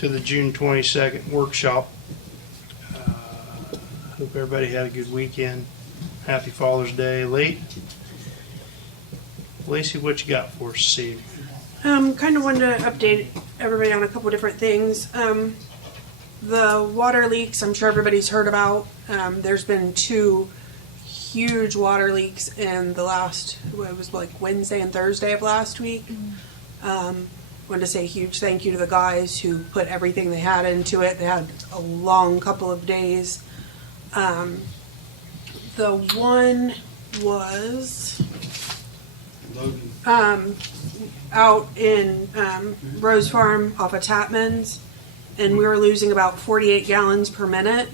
to the June 22nd workshop. Hope everybody had a good weekend. Happy Father's Day late. Lacey, what you got for us this evening? Kind of wanted to update everybody on a couple different things. The water leaks, I'm sure everybody's heard about. There's been 2 huge water leaks in the last, it was like Wednesday and Thursday of last week. Wanted to say a huge thank you to the guys who put everything they had into it. They had a long couple of days. The one was out in Rose Farm off of Tapman's, and we were losing about 48 gallons per minute.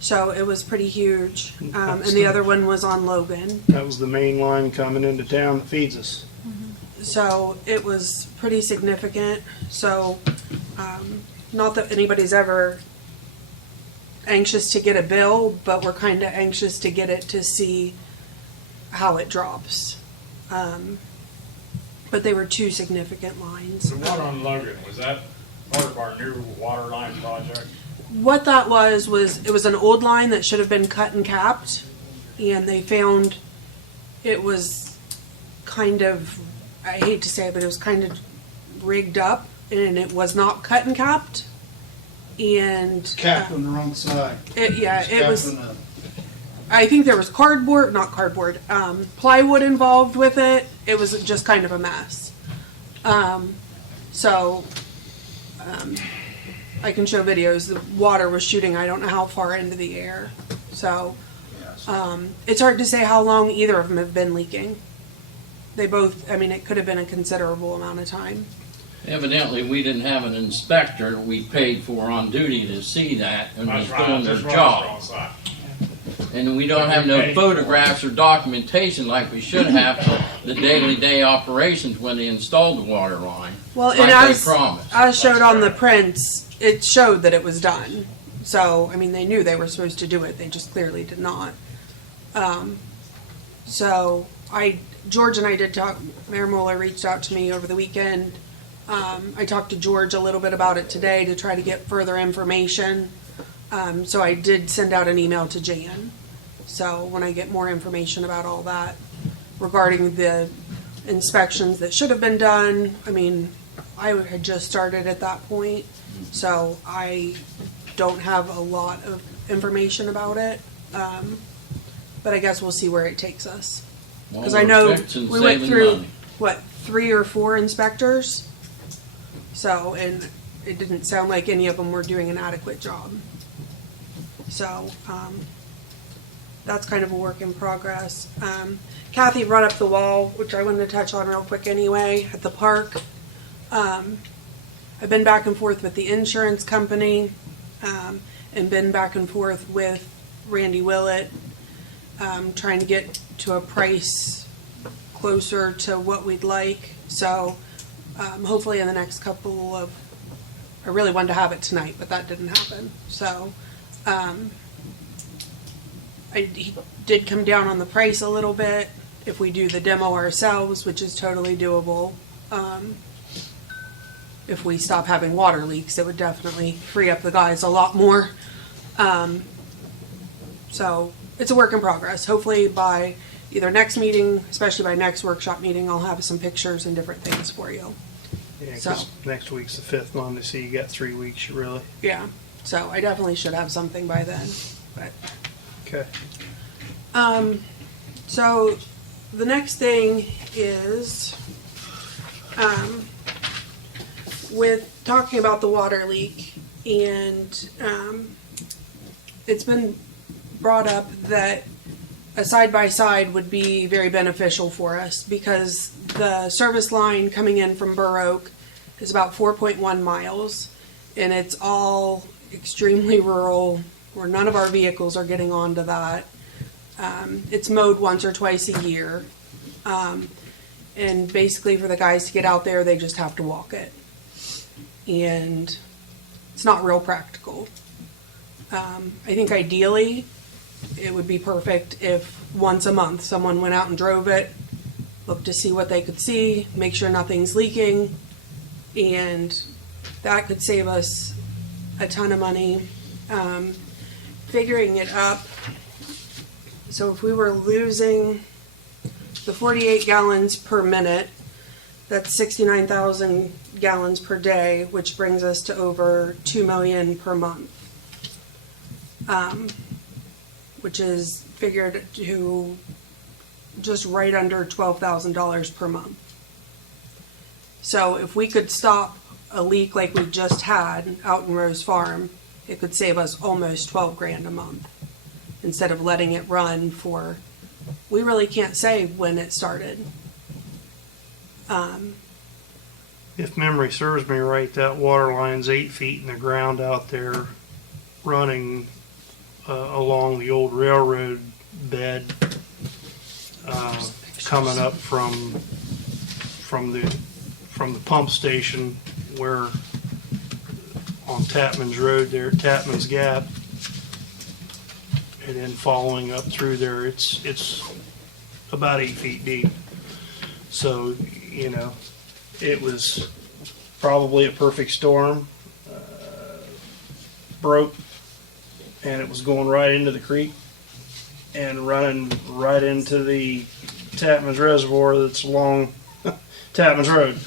So it was pretty huge. And the other one was on Logan. That was the main line coming into town that feeds us. So it was pretty significant. So not that anybody's ever anxious to get a bill, but we're kind of anxious to get it to see how it drops. But they were 2 significant lines. The water on Logan, was that part of our new water line project? What that was it was an old line that should have been cut and capped, and they found it was kind of, I hate to say it, but it was kind of rigged up, and it was not cut and capped. And Capped on the wrong side. it was. I think there was plywood involved with it. It was just kind of a mess. I can show videos. The water was shooting, I don't know how far into the air. So, it's hard to say how long either of them have been leaking. They both, I mean, it could have been a considerable amount of time. Evidently, we didn't have an inspector we paid for on duty to see that and was doing their job. And we don't have no photographs or documentation like we should have for the day operations when they installed the water line. Well, like and they as promised. showed on the prints, it showed that it was done. So, I mean, they knew they were supposed to do it. They just clearly did not. George and I did talk. Mayor Mueller reached out to me over the weekend. I talked to George a little bit about it today to try to get further information. So I did send out an email to Jan. So when I get more information about all that regarding the inspections that should have been done, I mean, I had just started at that point, so I don't have a lot of information about it. But I guess we'll see where it takes us. Because I know we went through, 3 or 4 inspectors? So, and it didn't sound like any of them were doing an adequate job. So, that's kind of a work in progress. Kathy brought up the wall, which I wanted to touch on real quick anyway, at the park. I've been back and forth with the insurance company, and been back and forth with Randy Willett, trying to get to a price closer to what we'd like. So, hopefully in the next couple of, I really wanted to have it tonight, but that didn't happen. So, he did come down on the price a little bit if we do the demo ourselves, which is totally doable. If we stop having water leaks, it would definitely free up the guys a lot more. So it's a work in progress. Hopefully by either next meeting, especially by next workshop meeting, I'll have some pictures and different things for you. Yeah, So. 'cause next week's the 5th Monday, so you got 3 weeks, really. Yeah, so I definitely should have something by then, but. Okay. So the next thing is, with talking about the water leak, and it's been brought up that a side-by-side would be very beneficial for us because the service line coming in from Burr Oak is about 4.1 miles, and it's all extremely rural, where none of our vehicles are getting onto that. It's mowed once or twice a year. And basically for the guys to get out there, they just have to walk it. And it's not real practical. I think ideally it would be perfect if once a month someone went out and drove it, looked to see what they could see, make sure nothing's leaking, and that could save us a ton of money. Figuring it up, so if we were losing the 48 gallons per minute, that's 69,000 gallons per day, which brings us to over 2 million per month. Which is figured to just right under $12,000 per month. So if we could stop a leak like we just had out in Rose Farm, it could save us almost 12 grand a month instead of letting it run for, we really can't say when it started. If memory serves me right, that water line's 8 feet in the ground out there running along the old railroad bed, coming up from the pump station where on Tapman's Road there, Tapman's Gap, and then following up through there, it's about 8 feet deep. So, you know, it was probably a perfect storm. Broke, and it was going right into the creek and running right into the Tapman's Reservoir that's along Tapman's Road.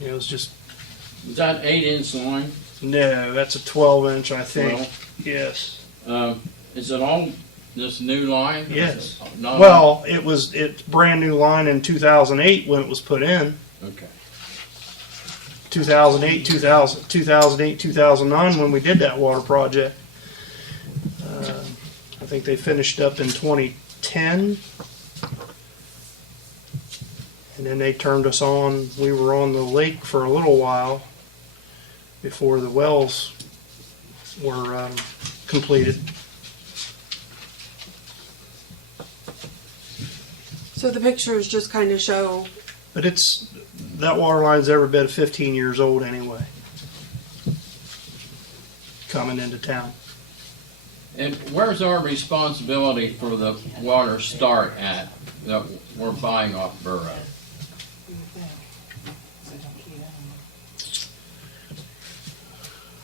It was just, Is that 8-inch line? no, that's a 12-inch, I think. 12? Yes. Is it all this new line? Yes. Not Well, it's brand new line in 2008 when it was put in. Okay. 2008, 2009 when we did that water project. I think they finished up in 2010. And then they turned us on. We were on the lake for a little while before the wells were completed. So the pictures just kind of show, But that water line's every bit of 15 years old anyway, coming into town. And where's our responsibility for the water start at that we're buying off Borough?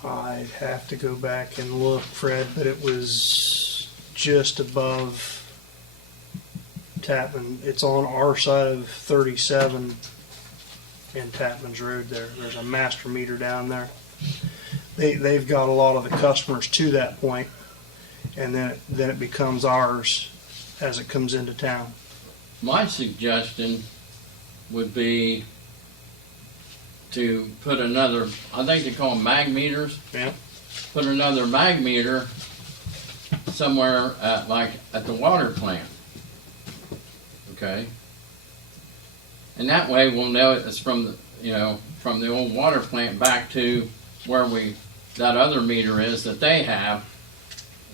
I'd have to go back and look, Fred, but it was just above Tapman. It's on our side of 37 and Tapman's Road there. There's a master meter down there. They've got a lot of the customers to that point, and then it becomes ours as it comes into town. My suggestion would be to put another, I think they call them mag meters. Yeah. Put another mag meter somewhere at the water plant. Okay? And that way we'll know it's from the old water plant back to where that other meter is that they have.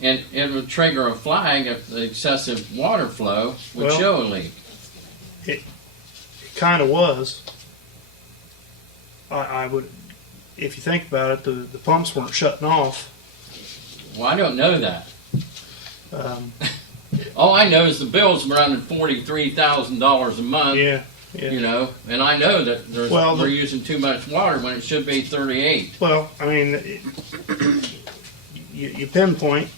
And it would trigger a flag if the excessive water flow would show a leak. It kind of was. I would, if you think about it, the pumps weren't shutting off. Well, I don't know that. Um, All I know is the bill's running $43,000 a month. yeah. You know, and I know that we're using too much water when it should be 38. Well, I mean, you pinpoint,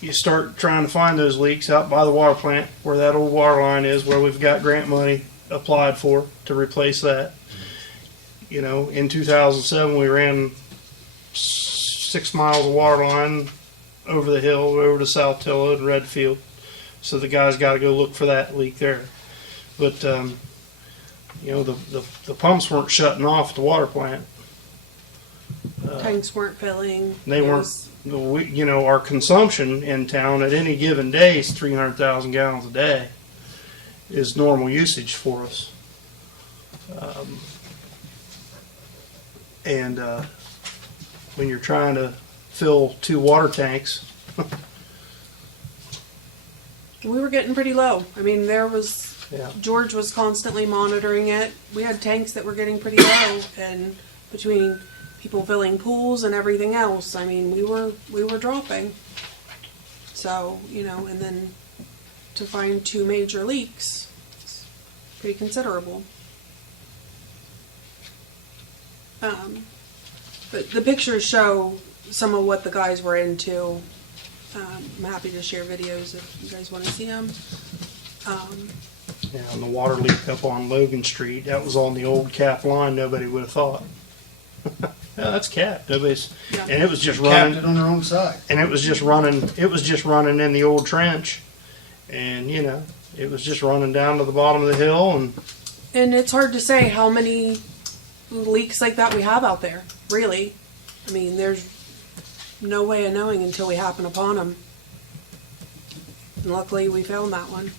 you start trying to find those leaks out by the water plant where that old water line is, where we've got grant money applied for to replace that. You know, in 2007, we ran 6 miles of water line over the hill, over to South Tilla and Redfield. So the guys got to go look for that leak there. But, you know, the pumps weren't shutting off at the water plant. tanks weren't filling. They It weren't. was- You know, our consumption in town at any given day is 300,000 gallons a day is normal usage for us. And when you're trying to fill 2 water tanks, We were getting pretty low. I mean, yeah. George was constantly monitoring it. We had tanks that were getting pretty low, and between people filling pools and everything else, I mean, we were dropping. So, you know, and then to find 2 major leaks, it's pretty considerable. But the pictures show some of what the guys were into. I'm happy to share videos if you guys want to see them. Yeah, and the water leak up on Logan Street, that was on the old cap line, nobody would have thought. Yeah, that's capped, nobody's, Yeah. and it was just Capped running, it on their own side. and it was just running in the old trench. And, you know, it was just running down to the bottom of the hill, and It's hard to say how many leaks like that we have out there, really. I mean, there's no way of knowing until we happen upon them. And luckily, we found that one.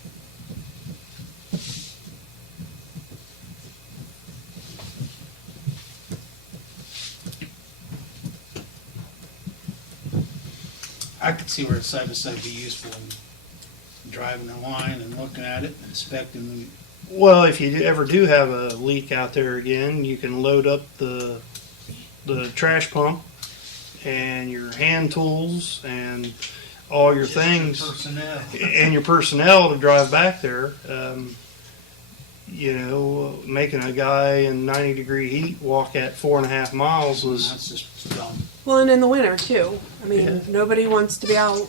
I could see where a side by side be useful in driving the line and looking at it, inspecting well, if you ever do have a leak out there again, you can load up the trash pump and your hand tools and all your things personnel. and your personnel to drive back there. You know, making a guy in 90-degree heat walk at 4.5 miles was, That's just dumb. Well, and in the winter, too. I mean, Yeah. nobody wants to be out.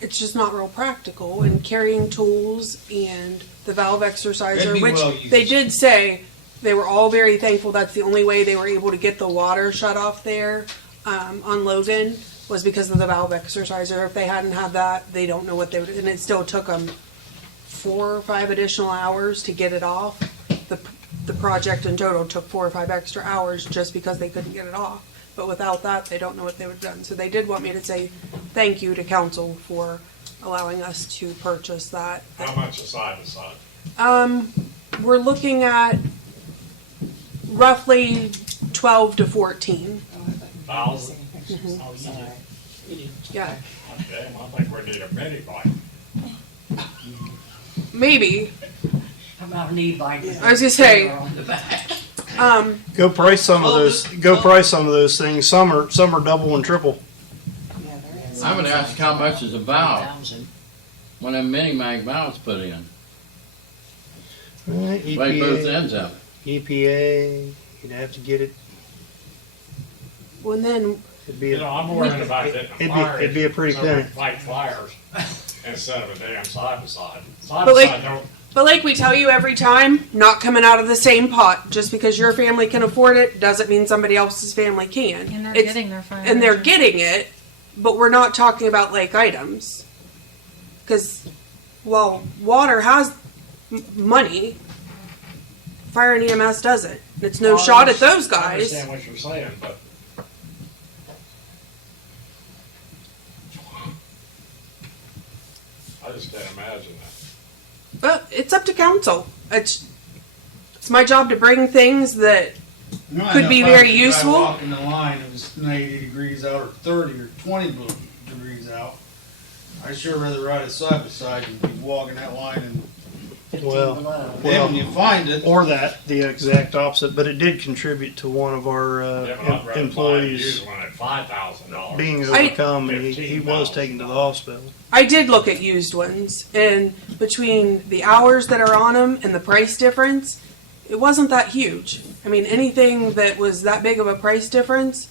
It's just not real practical. And carrying tools and the valve It'd exerciser, be which well used. they did say they were all very thankful. That's the only way they were able to get the water shut off there on Logan was because of the valve exerciser. If they hadn't had that, they don't know what they would. And it still took them 4 or 5 additional hours to get it off. The project in total took 4 or 5 extra hours just because they couldn't get it off. But without that, they don't know what they would have done. So they did want me to say thank you to council for allowing us to purchase that. How much is side to side? We're looking at roughly 12 to 14. 1,000? Yeah, Okay, well, I think we need a mini bike. maybe. How about an e-bike? I was gonna say, On the back. go price some of those. Go price some of those things. Some are double and triple. I would ask how much is a valve 1,000. when a mini mag valve's put in. Right, both EPA, ends of it. EPA, you'd have to get it. well, and then It'd be You know, I'm worried about getting a fire. it'd be a pretty so we penny. can fight fires instead of a damn side by side. Side But by like- side don't, But like we tell you every time, not coming out of the same pot. Just because your family can afford it doesn't mean somebody else's family can. And they're It's- getting their fire. and they're getting it, but we're not talking about like items. Because, well, water has money, fire and EMS doesn't. It's no Well, shot at those I guys. understand what you're saying, but I just can't imagine that. But it's up to council. It's my job to bring things that You know, I Could know be if I very was the guy useful. Walking the line, it was 90 degrees out or 30 or 20 degrees out. I'd sure rather ride it side by side than be walking that line and 15 Well, below. then when you find it, Or that, the exact opposite. But it did contribute to one of our Yeah, but I'd rather buy a employees used one at $5,000. being I- overcome, and he was taken to the hospital. I did look at used ones, and between the hours that are on them and the price difference, it wasn't that huge. I mean, anything that was that big of a price difference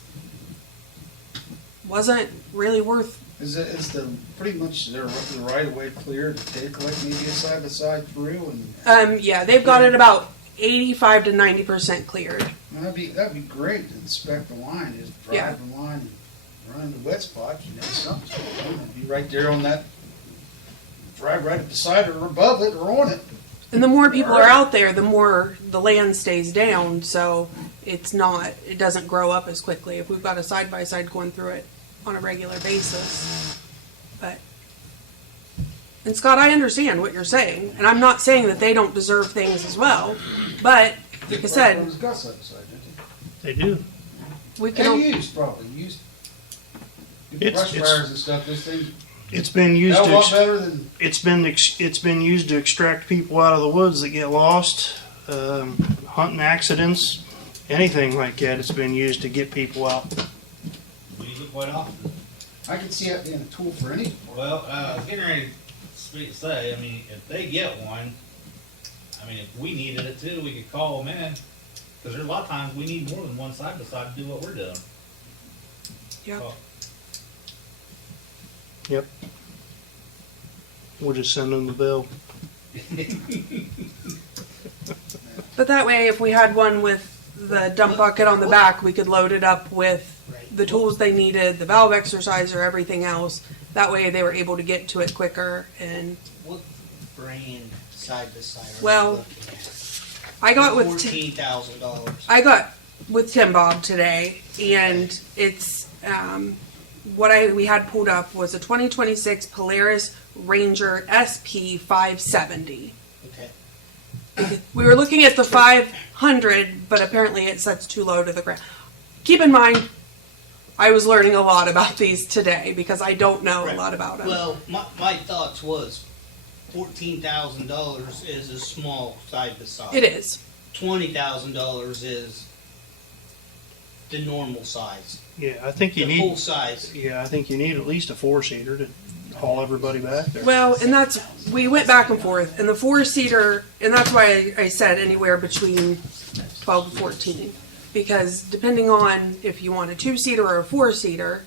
wasn't really worth. is the pretty much the right of way clear to take like maybe a side by side through, and Yeah, they've got it about 85 to 90% cleared. that'd be great to inspect the line, just drive Yeah. the line, and run the wet spots, and then something's going on. Be right there on that, drive right beside it or above it or on it. And the more people are out there, the more the land stays down, so it doesn't grow up as quickly if we've got a side by side going through it on a regular basis. And Scott, I understand what you're saying, and I'm not saying that they don't deserve things as well, but like I said, It's got side by side, didn't They do. we it? can. And used probably used. It's- Brush fires and stuff. This thing It's been used hell to. a lot better than. It's been used to extract people out of the woods that get lost, hunting accidents, anything like that. It's been used to get people out. We use it quite often. I can see that being a tool for any. Well, I was getting ready to say, I mean, if they get one, I mean, if we needed it too, we could call them in Cause there's a lot of times we need more than one side by side to do what we're doing. Yep. Oh, Yep. We'll just send them the bill. But that way, if we had one with the dump bucket on the back, we could load it up with the tools they needed, the valve exerciser, everything else. That way they were able to get to it quicker. And What brand side by side are Well, you looking at? I got with $14,000. I got with Tim Bob today, and it's we had pulled up was a 2026 Polaris Ranger SP 570. Okay. We were looking at the 500, but apparently it sets too low to the ground. Keep in mind, I was learning a lot about these today because I don't know a lot about them. Well, my thoughts was $14,000 is a small side by side. It is. $20,000 is the normal size, Yeah, I think you the full need. size. Yeah, I think you need at least a 4-seater to haul everybody back there. Well, and we went back and forth, and the 4-seater, and that's why I said anywhere between 12 and 14, because depending on if you want a 2-seater or a 4-seater,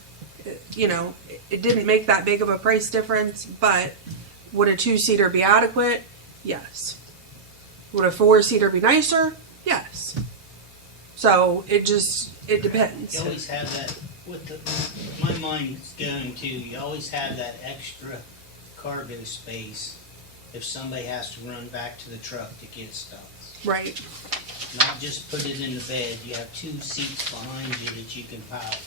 it didn't make that big of a price difference. But would a 2-seater be adequate? Yes. Would a 4-seater be nicer? Yes. So it depends. You always have that, my mind's going to, you always have that extra cargo space if somebody has to run back to the truck to get stuff. Right. Not just put it in the bed, you have 2 seats behind you that you can pile.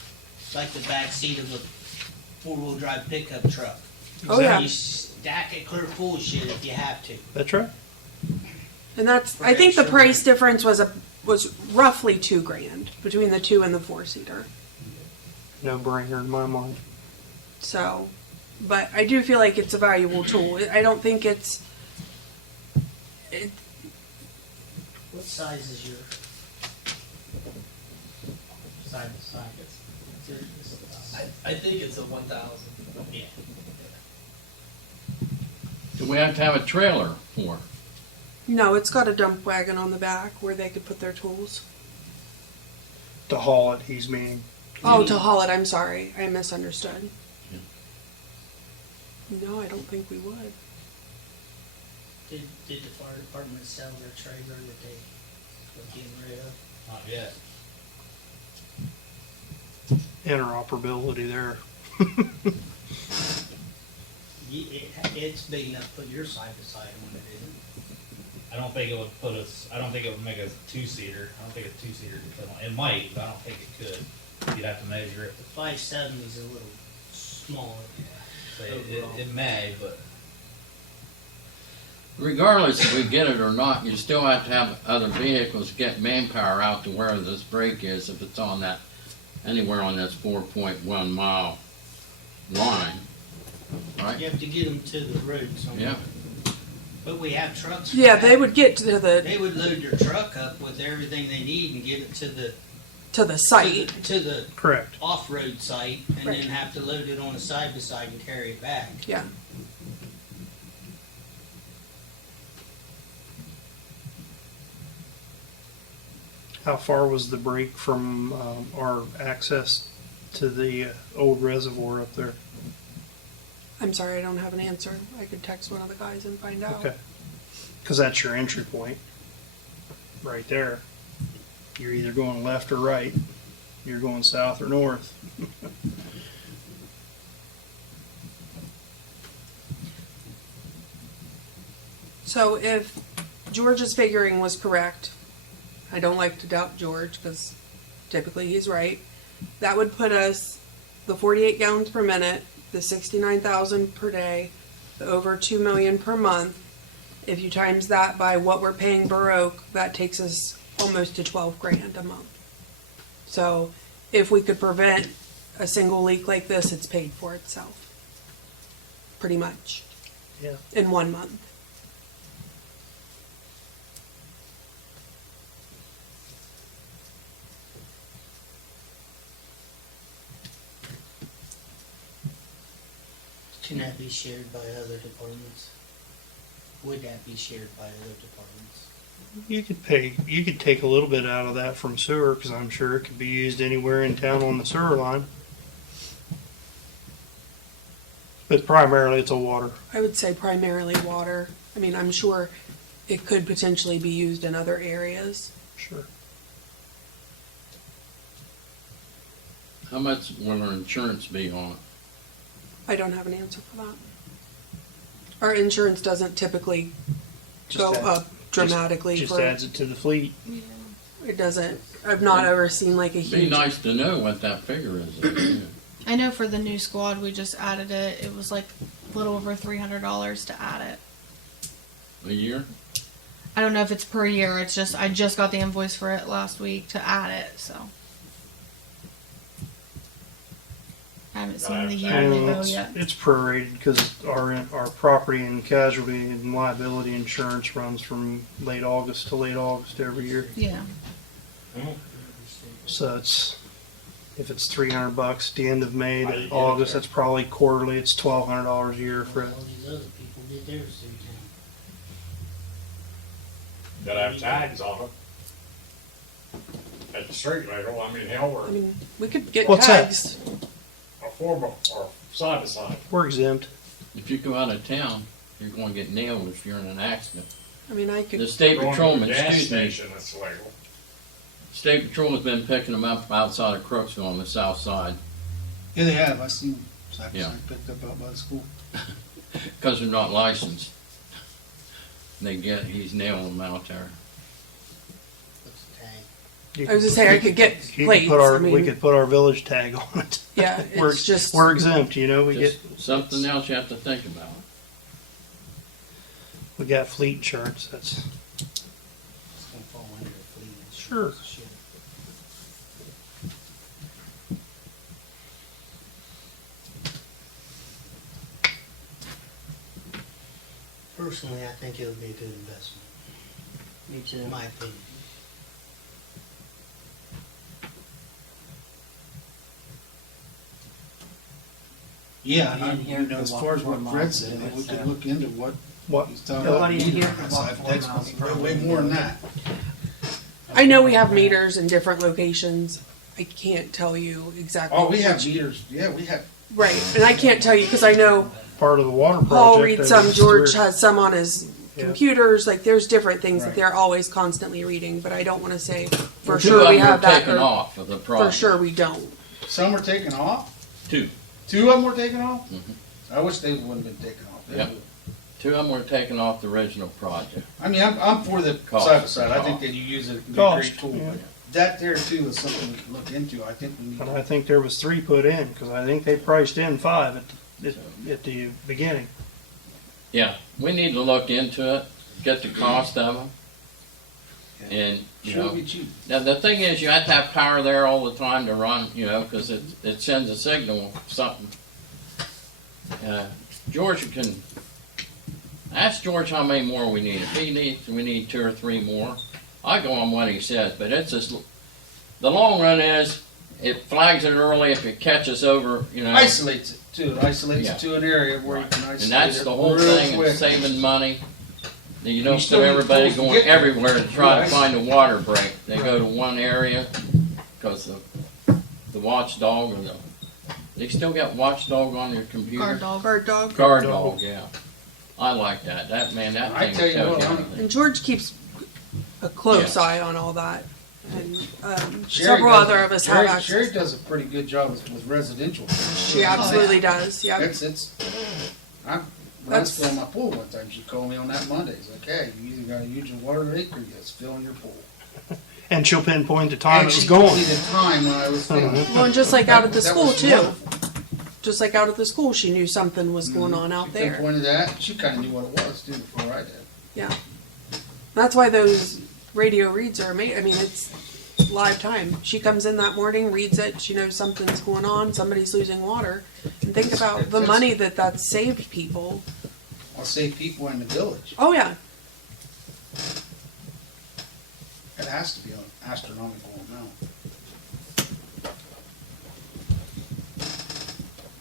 Like the back seat of a 4-wheel drive pickup truck. Oh yeah. You stack it clear full of shit if you have to. That's right. And I think the price difference was roughly $2,000 between the 2 and the 4-seater. No brainer in my mind. So, but I do feel like it's a valuable tool. I don't think it's. What size is your side by side? I think it's a 1,000. Yeah. Do we have to have a trailer for it? No, it's got a dump wagon on the back where they could put their tools. To haul it, he's meaning. Oh, to haul it. I'm sorry. I misunderstood. No, I don't think we would. Did the fire department sell their trailer that they were getting rid of? not yet. Interoperability there. It's big enough to put your side by side on it, isn't it? I don't think it would put us, I don't think it would make a 2-seater. I don't think a 2-seater could fit on. It might, but I don't think it could. You'd have to measure it. The 570 is a little smaller. So it may, but Regardless if we get it or not, you still have to have other vehicles get manpower out to where this break is if it's on that, anywhere on this 4.1 mile line, right? You have to get them to the road somewhere. Yeah. But we have trucks. for Yeah, that. they would get to the They would load their truck up with everything they need and get it to the site. to the Correct. off-road site, and Right. then have to load it on a side by side and carry it back. Yeah. How far was the break from our access to the old reservoir up there? I'm sorry, I don't have an answer. I could text one of the guys and find out. Okay. Because that's your entry point. Right there. You're either going left or right. You're going south or north. So if George's figuring was correct, I don't like to doubt George because typically he's right. That would put us the 48 gallons per minute, the 69,000 per day, the over 2 million per month. If you times that by what we're paying Baroque, that takes us almost to 12 grand a month. So if we could prevent a single leak like this, it's paid for itself. Pretty much. Yeah. In 1 month. Can that be shared by other departments? Would that be shared by other departments? You could take a little bit out of that from sewer, because I'm sure it could be used anywhere in town on the sewer line. But primarily it's a water. I would say primarily water. I mean, I'm sure it could potentially be used in other areas. Sure. How much will our insurance be on it? I don't have an answer for that. Our insurance doesn't typically go up dramatically. Just for, adds it to the fleet. It doesn't. I've not ever seen like a It'd be huge. nice to know what that figure is. I know for the new squad, we just added it. It was like a little over $300 to add it. A year? I don't know if it's per year. It's just I just got the invoice for it last week to add it, so I haven't seen the yearly bill yet. It's prorated because our property and casualty and liability insurance runs from late August to late August every year. Yeah. So if it's $300 at the end of May How do to you get August, there? that's probably quarterly. It's $1,200 a year for it. All these other people did theirs through town. Gotta have tags on it. At the street level, I mean, hell, I we're mean, we could get What's that? tags. a four or side by side. We're exempt. If you go out of town, you're going to get nailed if you're in an accident. I mean, I could. The state Going to patrolman, the gas excuse me, station, it's legal. state patrol has been picking them up outside of Crooksville on the south side Yeah, they have. I seen them side by Yeah. side picked up out by the school. because they're not licensed. He's nailing them out there. What's the tag? I was just saying I could get You plates. could put our, I mean, we could put our village tag on it. Yeah, we're, it's just. we're exempt, you know. We Just get something else you have to think about. we got fleet insurance. That's It's gonna fall under the fleet insurance. Sure. Shit. Personally, I think it would be a good investment, Me too. in my opinion. Yeah, You didn't hear as the far as walk what four Fred miles said, to do we it, could so. look into what what he's talking Nobody about. in here can walk That's 4 miles per way more than that. I know we have meters in different locations. I can't tell you exactly. Oh, we have which- meters. Yeah, we have. Right, and I can't tell you because I know part of the water project. Paul reads that some, was George through- has some on his Yeah. computers. Like, there's different things that Right. they're always constantly reading, but I don't want to say for Two sure of we them have were that. taken Or off of the for project. sure we don't. Some were taken off. Two. Two of them were taken off. Mhm. I wish they wouldn't have been taken off. Yep. Two of them were taken off the original project. I mean, I'm for the Cost. side by side. I think that you use it, it can be a Cost, great tool. yeah. But that there too is something we can look into. I think we need. And I think there was 3 put in because I think they priced in 5 at the beginning. Yeah, we need to look into it, get the cost of them. And, you Should know, be cheap. now the thing is, you have to have power there all the time to run, you know, because it sends a signal, something. George can, ask George how many more we need. If he needs, we need 2 or 3 more. I go on what he says, but it's just, the long run is, it flags it early if it catches over, you know. Isolates it too. It isolates Yeah. it to an area where you can isolate it. And that's the whole real thing, quick. it's saving money. You don't still put need everybody tools to going get there. everywhere to try to Right. find a water break. They go to one area, because the watchdog or they still got watchdog on your computer? Guard dog. Guard dog. Guard dog, yeah. I like that. That I thing tell you tells what, you I'm- everything. And George keeps a close Yeah. eye on all that. And Sherry several does- other of us Sherry, have Sherry access. does a pretty good job with residential. She absolutely does. Yeah. When I was That's- filling my pool one time, she called me on that Monday. It's like, hey, you either gotta use your water leak or it's filling your pool. And she'll pinpoint the time And it was she told going. me the time when I was filling it. Well, and just like out at the That school was too. wonderful. Just like out at the school, she knew something was going on out She there. pinpointed that. She kinda knew what it was too before I did. Yeah. That's why those radio reads are amazing. I mean, it's live time. She comes in that morning, reads it. She knows something's going on. Somebody's losing water. And think about the money that's saved people. I'll save people in the village. Oh yeah. It has to be an astronomical amount.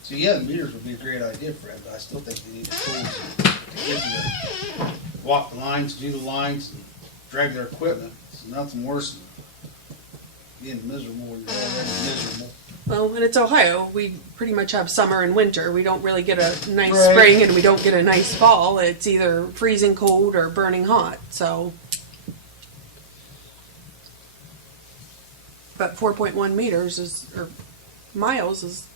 So yeah, the meters would be a great idea, Fred, but I still think we need the tools to get you to walk the lines, do the lines, drag their equipment. It's nothing worse than being miserable when you're already miserable. Well, and it's Ohio. We pretty much have summer and winter. We don't really get a nice Right. spring and we don't get a nice fall. It's either freezing cold or burning hot. So, but 4.1 meters or miles is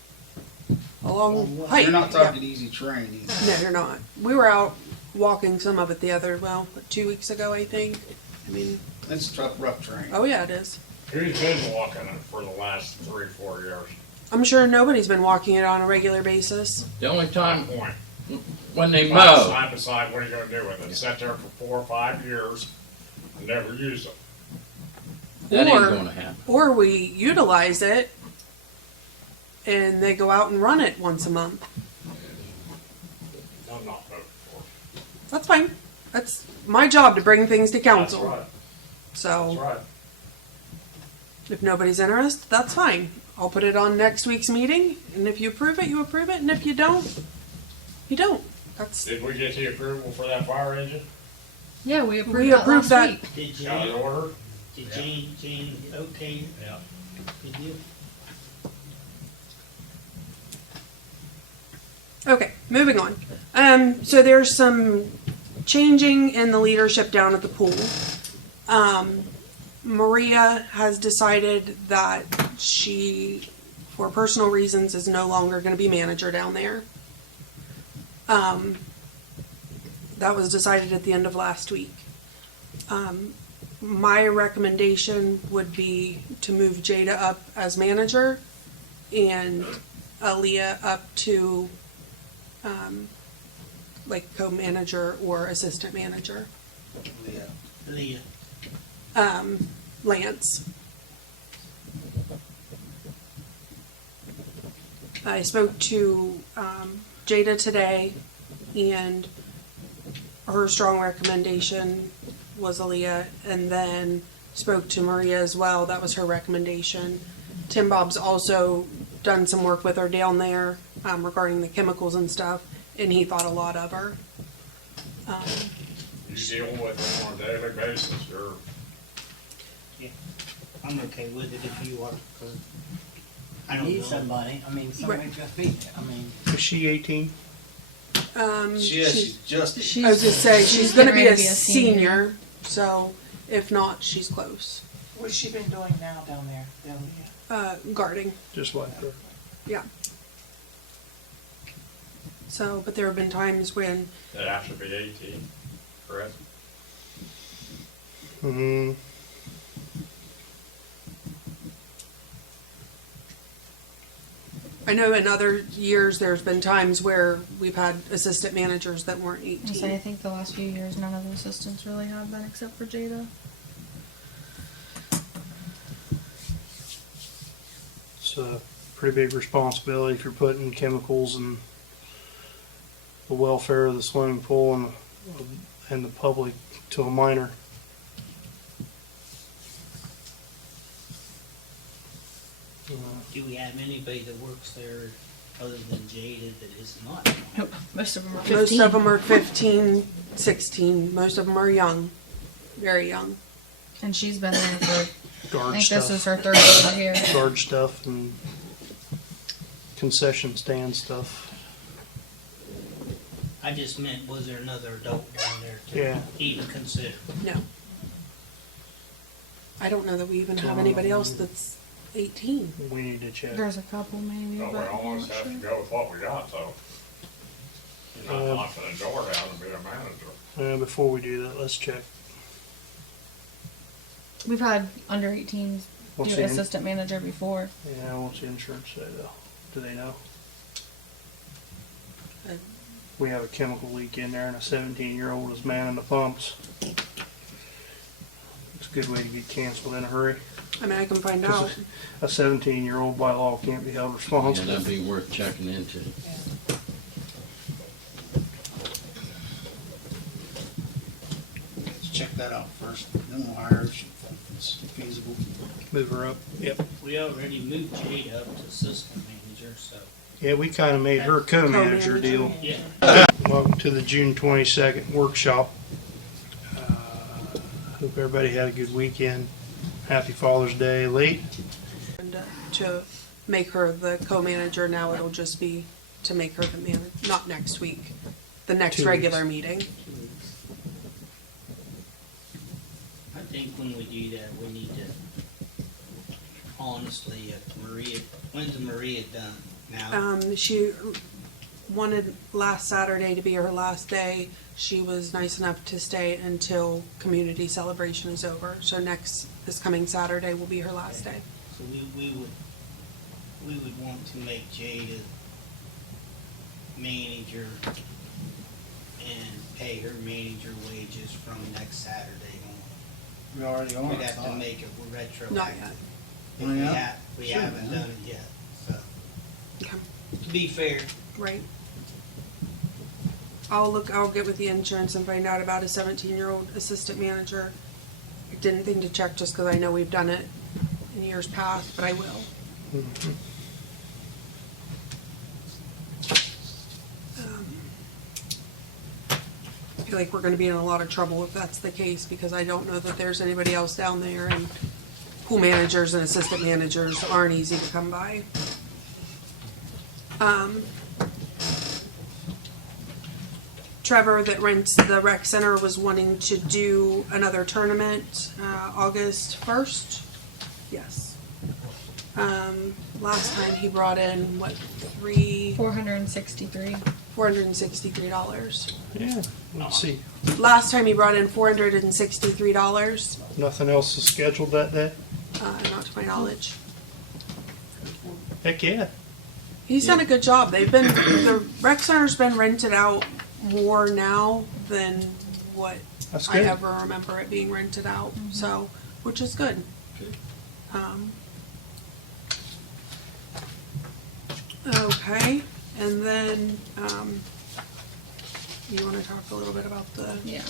a long hike. You're not Yeah. talking easy terrain either. No, you're not. We were out walking some of it the other, 2 weeks ago, I think. I mean, It's tough, rough terrain. oh yeah, it is. Who's been walking it for the last 3, 4 years? I'm sure nobody's been walking it on a regular basis. The only time Point. when they Side mow, by side, what are you gonna do with it? Sit there for 4 or 5 years and never use it. that ain't Or- gonna happen. Or we utilize it and they go out and run it once a month. I'm not voting for it. That's fine. That's my job to bring things to council. That's right, So that's right. if nobody's interested, that's fine. I'll put it on next week's meeting, and if you approve it, you approve it, and if you don't, you don't. That's Did we get the approval for that fire engine? Yeah, we approved We that approved last that. week. Did Got it Jane, ordered? did Jane, okay, Yeah. good deal. okay. Moving on. So there's some changing in the leadership down at the pool. Maria has decided that she, for personal reasons, is no longer going to be manager down there. That was decided at the end of last week. My recommendation would be to move Jada up as manager and Aaliyah up to like co-manager or assistant manager. Yeah. Leah, Lance. I spoke to Jada today, and her strong recommendation was Aaliyah, and then spoke to Maria as well. That was her recommendation. Tim Bob's also done some work with her down there regarding the chemicals and stuff, and he thought a lot of her. You deal with it on a daily basis, or I'm okay with it if you are, 'cause I don't Need know. somebody, I mean, somebody's got feet, I mean. Is she 18? She's just, I was just say she's going to be getting a ready to be a senior, so if not, she's close. What's she been doing now down there? Guarding. Just like her. Yeah. So, but there have been times when, they have to be 18, correct? Mm-hmm. I know in other years, there's been times where we've had assistant managers that weren't I say, I 18. think the last few years, none of the assistants really have been except for Jada. It's a pretty big responsibility if you're putting chemicals in the welfare of the swimming pool and the public to a minor. Do we have anybody that works there other than Jada that is not? Nope, most of them are 15. Most of them are 15, 16. Most of them are young, very young. And she's been there for, I Guard think this is stuff, her third year here. guard stuff and concession stand stuff. I just meant, was there another adult down there to Yeah. even consider? No. I don't know that we even have anybody else that's 18. We need to check. There's a couple maybe, No, we but I'm almost not have to sure. go with what we got, though. You're not knocking the door down and be a manager. Before we do that, let's check. We've had under 18s What's do the in- assistant manager before. Yeah, what's the insurance say though? Do they know? Uh, We have a chemical leak in there and a 17-year-old is manning the pumps. It's a good way to get canceled in a hurry. I mean, I can find 'Cause out. a 17-year-old by law can't be held Yeah, responsible. that'd be worth checking into. let's check that out first, then we'll hire her if it's feasible. Move her up. Yep. We already moved Jada up to assistant manager, so, Yeah, we kind of made her co-manager Co-manager. deal. yeah. Welcome to the June 22nd workshop. Hope everybody had a good weekend. Happy Father's Day late. And to make her the co-manager now, it'll just be to make her the manager, not next week, the next 2 regular weeks. meeting. I think when we do that, we need to, honestly, Maria, when's Maria done now? She wanted last Saturday to be her last day. She was nice enough to stay until community celebration is over. So this coming Saturday will be her last day. So we would want to make Jade a manager and pay her manager wages from next Saturday on. We already are. We'd have to make it retro. Not yet. If Oh, we yeah? have, we Sure, haven't yeah. done it yet, so, Okay. to be fair. Right. I'll get with the insurance and find out about a 17-year-old assistant manager. I didn't think to check just because I know we've done it in years past, but I will. I feel like we're gonna be in a lot of trouble if that's the case, because I don't know that there's anybody else down there, and pool managers and assistant managers aren't easy to come by. Trevor that rents the rec center was wanting to do another tournament, August 1st. Yes. Last time he brought in, what, $463. $463. Yeah, let's see. Last time he brought in $463, Nothing else is scheduled that day? not to my knowledge. Heck yeah. He's done a good job. The rec center's been rented out more now than what That's I good. ever remember it being rented out, so, which is good. Okay, and then, you wanna talk a little bit about the, Yeah.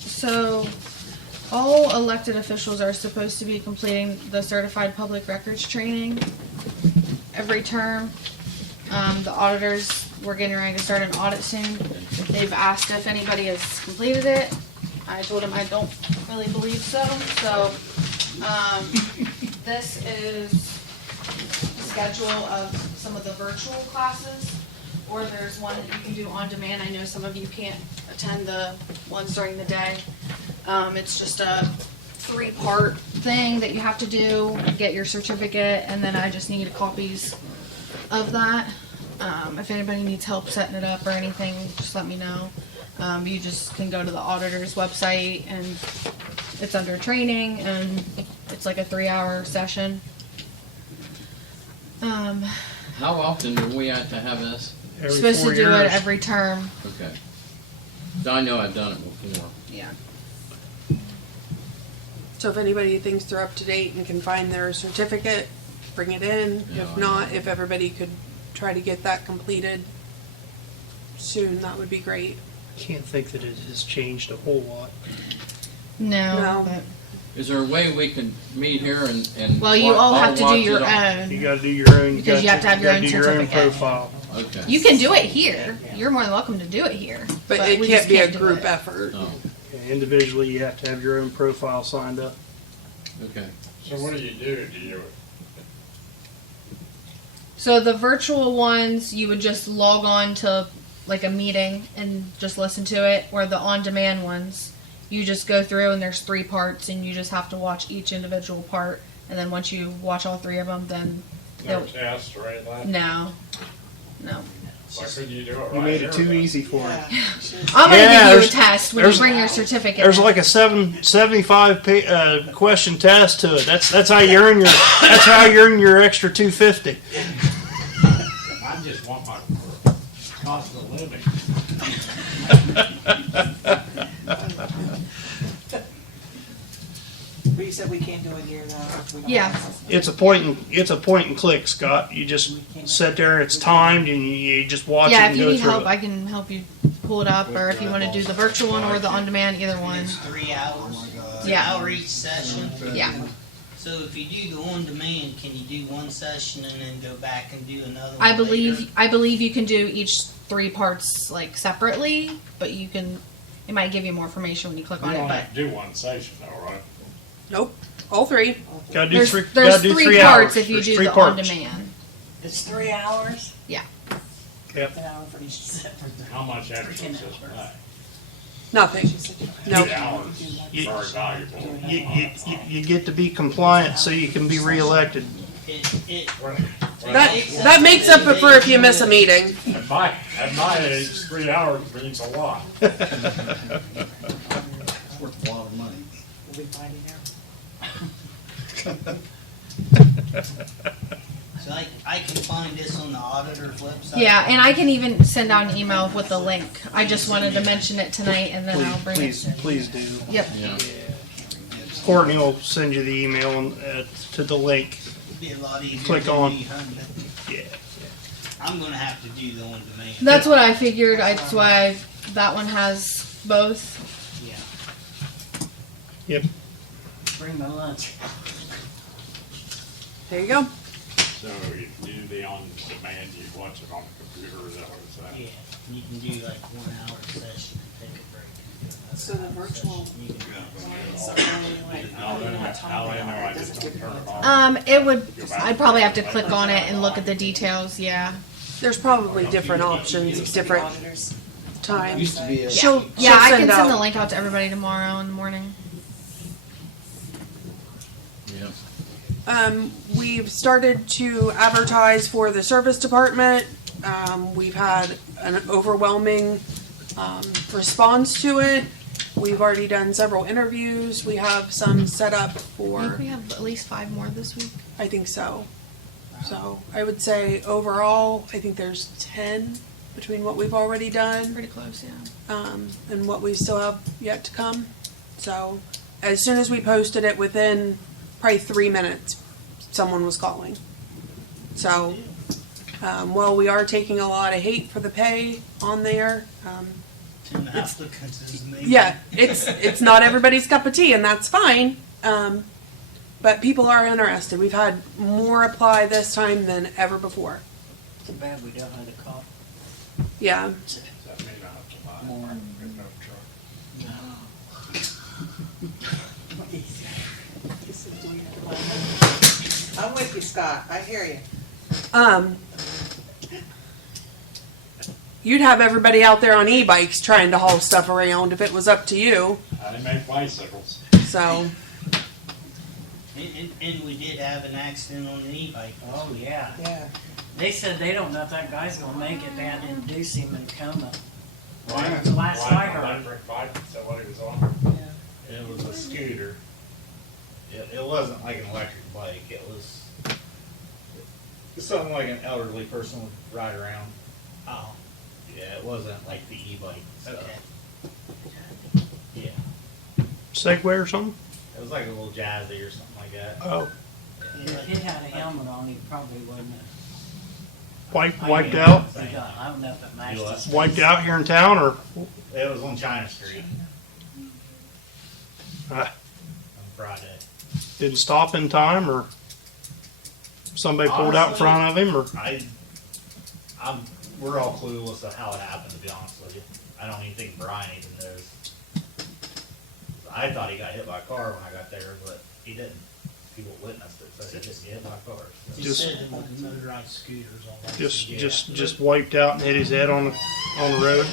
So all elected officials are supposed to be completing the certified public records training every term. The auditors, we're getting ready to start an audit soon. They've asked if anybody has completed it. I told them I don't really believe so. So, this is a schedule of some of the virtual classes, or there's one that you can do on demand. I know some of you can't attend the ones during the day. It's just a 3-part thing that you have to do, get your certificate, and then I just need copies of that. If anybody needs help setting it up or anything, just let me know. You just can go to the auditor's website and it's under training, and it's like a 3-hour session. How often do we have to have this? Every Supposed 4 to do years. it every term. Okay. I know I've done it before. Yeah. so if anybody thinks they're up to date and can find their certificate, bring it in. Yeah, If I not, know. if everybody could try to get that completed soon, that would be great. Can't think that it has changed a whole lot. No. No. But, Is there a way we can meet here and well, you all have to do watch your it on- You own. gotta do your own. Because you have to have your gotta own do your own certificate. profile. Okay. You can do it here. You're more than welcome to do it here. But it we can't just be a do group it. effort. Oh, Yeah, individually, you have to have your own profile signed up. okay. So what do? Do you, So the virtual ones, you would just log on to like a meeting and just listen to it, or the on-demand ones, you just go through and there's 3 parts and you just have to watch each individual part, and then once you watch all 3 of them, then no they'll- test or anything? no. Why couldn't you do it right You made here, it too then? easy for him. I'm gonna Yeah, give you a there's- test when you there's- bring your certificate. There's in. like a 75 question test to it. That's how you earn your extra $250. I just want my cost of living. But you said we can't do it here though. if we don't Yeah. have this. It's a point and click, Scott. You just sit there. It's timed, and you just watch Yeah, it if and you go need through help, it. I can help you pull it up, or if you want to do the virtual one or the on-demand, either one. It's 3 hours. Yeah. Hour each session. Yeah. So if you do the on demand, can you do one session and then go back and do another one I later? believe you can do each 3 parts like separately, but you can It might give you more information when you click You on it, don't but have to do one session though, right? Nope, all three. Gotta do there's, three. there's Gotta do 3 hours. parts if you There's do 3 the parts. on-demand. It's 3 hours? Yep. An hour for each separate. How much extra is this pay? Nothing. Nope. 3 hours is You- very valuable. You get to be compliant so you can be reelected. That makes up for if you miss a meeting. At my age, 3 hours means a lot. It's worth a lot of money. We'll be finding out. So I can find this on the auditor's website. Yeah, and I can even send out an email with the link. I just wanted to mention it tonight, and then I'll bring Please, it. please do. Yep. Yeah. Courtney will send you the email and, to the link. It'd be a lot easier Click than on. me hunting. Yeah. I'm gonna have to do the on demand. That's what I figured. That's why that one has both. Yeah. Bring my lunch. There you go. So you do the on demand, you watch it on the computer, is that what it's saying? Yeah, you can do like 1 hour session and take a break. So the virtual You can ones are only like, How they know, how they know I just don't turn it on? It would. I'd probably have to click on it and look at the details. Yeah. There's probably different options, different auditors. times. Used to be a. She'll Yeah, I can send send the out. link out to everybody tomorrow in the morning. Yeah. We've started to advertise for the service department. We've had an overwhelming response to it. We've already done several interviews. We have some set up I think for, we have at least 5 more this week. I think so. So I would say overall, I think there's 10 between what we've already done Pretty close, yeah. and what we still have yet to come. So as soon as we posted it, within probably 3 minutes, someone was calling. So, while we are taking a lot of hate for the pay on there, 10 applicants is me. yeah, it's not everybody's cup of tea, and that's fine. But people are interested. We've had more apply this time than ever before. Too bad we don't have a call. Yeah, Does that mean I have to buy More. get no truck? I'm with you, Scott. I hear you. you'd have everybody out there on e-bikes trying to haul stuff around if it was up to you. They make bicycles. So, And we did have an accident on an e-bike. Oh, yeah. Yeah. They said they don't know if that guy's gonna make it. They had to induce him and come up. Right. The last I heard. Electric bike, is that what he was on? It was a scooter. It wasn't like an electric bike, it was something like an elderly person would ride around. Oh, Yeah, it wasn't like the e-bike stuff. okay. Yeah, Segway or something? it was like a little jazzy or something like that. Oh, If he had a helmet on, he probably wouldn't have. wiped out? I don't know if it matched You his. Wiped out here in town, or It was on China Street uh, on Friday. didn't stop in time, or somebody pulled out in front of him, or We're all clueless of how it happened, to be honest with you. I don't even think Brian even knows. I thought he got hit by a car when I got there, but he didn't. People witnessed it, said he didn't get hit by a car. So. Just said the motorized scooters on that. just wiped out and hit his head on the road,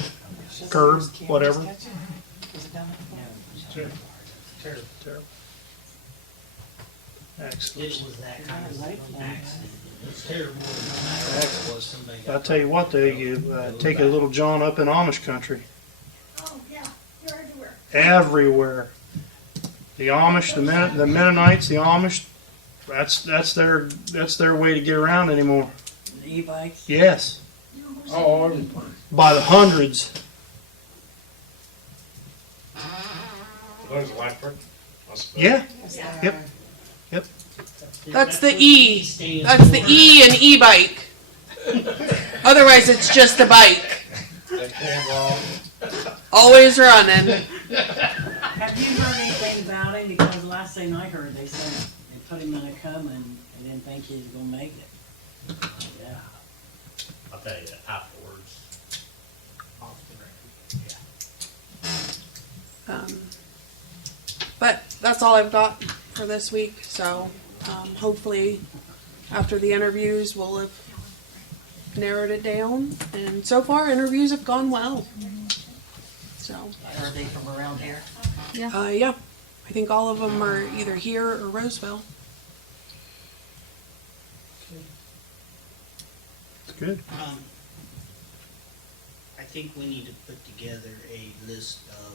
curb, whatever. Was it down at the bottom? Terrible. Terrible. It Excellent. was that kind of accident. It's terrible, no matter what it was, somebody got. I'll tell you what, though, you take a little John up in Amish country. Oh, yeah, you're everywhere. Everywhere. The Amish, the Mennonites, the Amish. That's their way to get around anymore. The e-bikes. Yes, Oh, by the hundreds. those electric? Must be. Yeah. Yep. that's the E. That's the E in e-bike. Otherwise, it's just a bike. They came wrong. Always running. Have you heard anything about him? Because last thing I heard, they said they put him in a coma and they didn't think he was gonna make it. Yeah. I'll tell you that afterwards. Off the record. Yeah. that's all I've got for this week. So hopefully after the interviews we'll have narrowed it down. And so far interviews have gone well. So Are they from around here? yeah, I think all of them are either here or Roseville. It's good. I think we need to put together a list of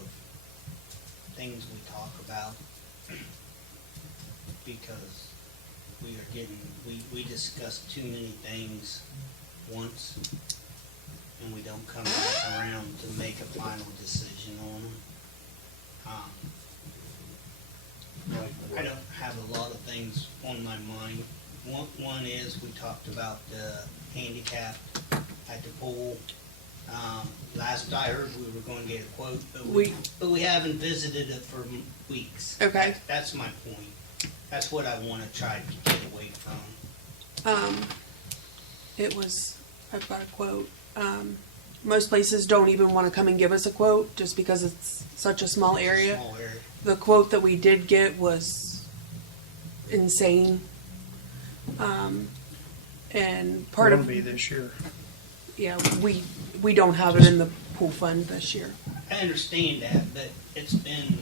things we talk about, because we are getting, we discuss too many things once, and we don't come back around to make a final decision on them. I don't have a lot of things on my mind. One is, we talked about the handicap at the pool. Last I heard, we were going to get a quote, but we haven't visited it for weeks. Okay. That's my point. That's what I want to try to get away from. It was, I've got a quote. Most places don't even want to come and give us a quote just because it's such a small area. Small area. The quote that we did get was insane. And part It'll of, be this year. yeah, we don't have it in the pool fund this year. I understand that, but it's been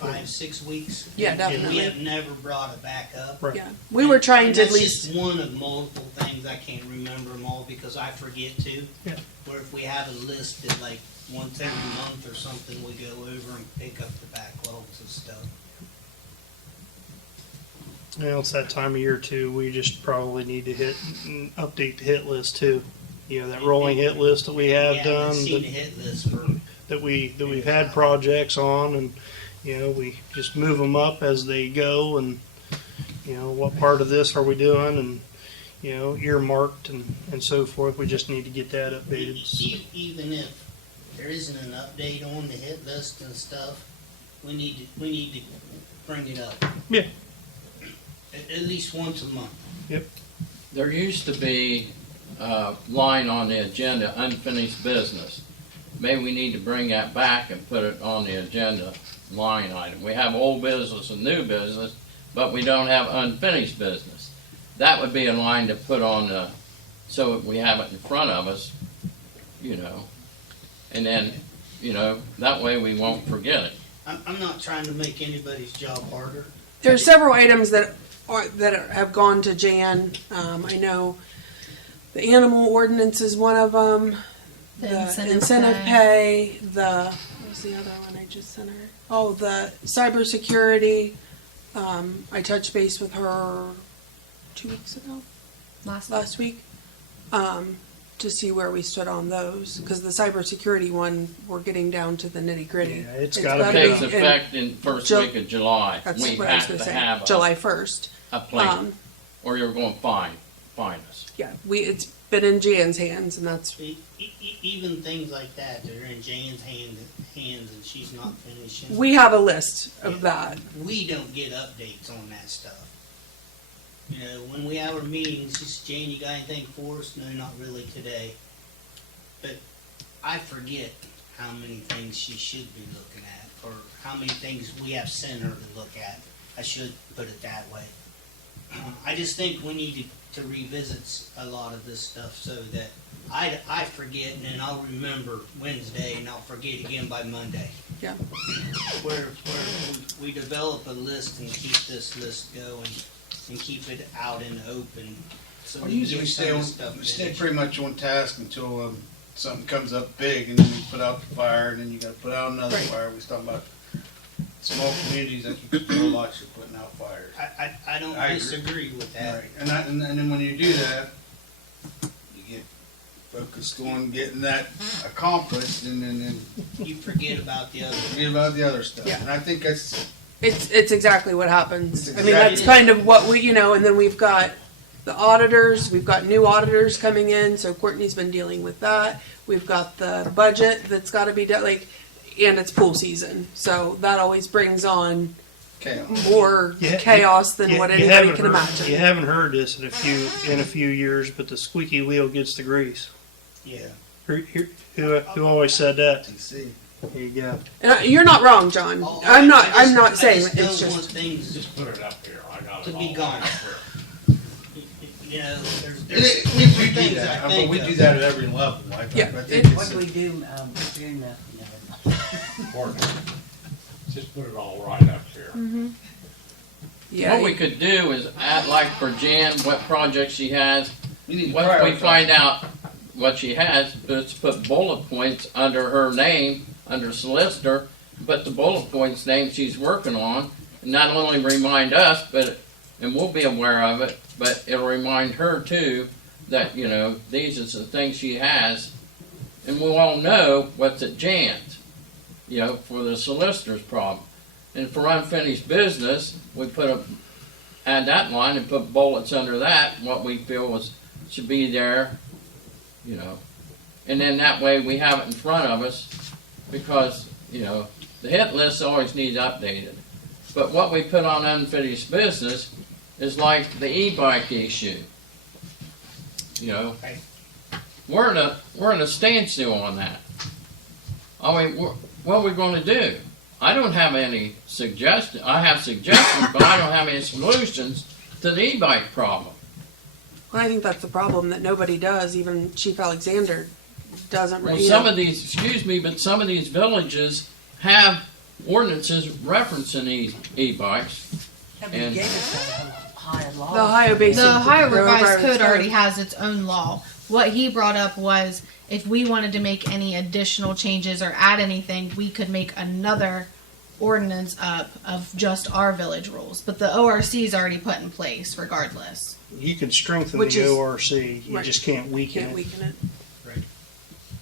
5-6 weeks. Yeah, And definitely. we have never brought it back up. Right. Yeah, we were trying And to at that's least, just one of multiple things. I can't remember them all because I forget to. Yeah. Where if we have a list that like once every month or something, we go over and pick up the backlogs of stuff. Well, it's that time of year too. We just probably need to update the hit list too. You know, that rolling hit list that we have Yeah, done, I've seen the hit list for. that we've had projects on, and you know, we just move them up as they go, and you know, what part of this are we doing, and you know, earmarked and so forth. We just need to get that updated. Even if there isn't an update on the hit list and stuff, we need to bring it up. Yeah. At least once a month. Yep. There used to be a line on the agenda, unfinished business. Maybe we need to bring that back and put it on the agenda line item. We have old business and new business, but we don't have unfinished business. That would be a line to put on the, so we have it in front of us, you know, and then, you know, that way we won't forget it. I'm not trying to make anybody's job harder. there's several items that have gone to Jan. I know the animal ordinance is one of them. The incentive pay. What was the other one I just sent her? Oh, the cybersecurity. I touched base with her 2 weeks ago, last week, to see where we stood on those. Because the cybersecurity one, we're getting down to the nitty gritty. Yeah, it's gotta It be. takes effect in first week of July. That's We what I was have going to to say. have July 1st. a plan, or you're going to fine us. Yeah, it's been in Jan's hands, and that's Even things like that are in Jan's hands, and she's not finishing. we have a list of that. We don't get updates on that stuff. You know, when we have our meetings, it's Jane, you got anything for us? No, not really today. But I forget how many things she should be looking at, or how many things we have sent her to look at. I should put it that way. I just think we need to revisit a lot of this stuff so that I forget, and then I'll remember Wednesday, and I'll forget again by Monday. Yeah. Where we develop a list and keep this list going and keep it out in the open. So Well, we can usually get some of the stuff we stay finished. pretty much on task until something comes up big, and then we put out the fire, and then you got to put out another Right. fire. We talking about small communities that you control lots, you're putting out fires. I don't I agree. disagree with that. Right, and then when you do that, you get focused on getting that accomplished, and then You forget about the other. forget about the other stuff. Yeah. And I think that's It's exactly what happens. It's I mean, that's exactly- kind of what we, and then we've got the auditors, we've got new auditors coming in, so Courtney's been dealing with that. We've got the budget that's gotta be done, and it's pool season, so that always brings on chaos. more chaos than what anybody haven't can heard- imagine. You haven't heard this in a few years, but the squeaky wheel gets the grease. Yeah. Who always said that? TC. There you go. And you're not wrong, John. Oh, I'm not. I just- I'm not I saying just that it's don't want just. things Just put it up here, I got to it be all gone. up here. You know, We there's do things that, I but think we do of. that at every level. Yeah, I think it- What it's do we do, doing that? Ordinance. Just put it all right up here. Yeah. What we could do is add, like for Jan, what project she has. we need to Once we prioritize. find out what she has, let's put bullet points under her name, under solicitor, put the bullet points name she's working on, and not only remind us, but, and we'll be aware of it, but it'll remind her too, that, you know, these are the things she has, and we'll all know what's at Jan's, you know, for the solicitor's problem. And for unfinished business, we add that line and put bullets under that, what we feel should be there, you know. And then that way we have it in front of us, because, you know, the hit list always needs updated. But what we put on unfinished business is like the e-bike issue. You know, we're in a standstill on that. I mean, what are we going to do? I don't have any suggestions. I have suggestions, but I don't have any solutions to the e-bike problem. Well, I think that's the problem that nobody does. Even Chief Alexander doesn't. Well, you some know. of these, excuse me, but some of these villages have ordinances referencing these e-bikes. Have And- you gave us that Ohio law? The Ohio Basic. The Ohio Road Revised Revised Code already has its own law. What he brought up was if we wanted to make any additional changes or add anything, we could make another ordinance up of just our village rules. But the ORC is already put in place regardless. You can strengthen Which the is- ORC. You right. just can't weaken Can't it. weaken it.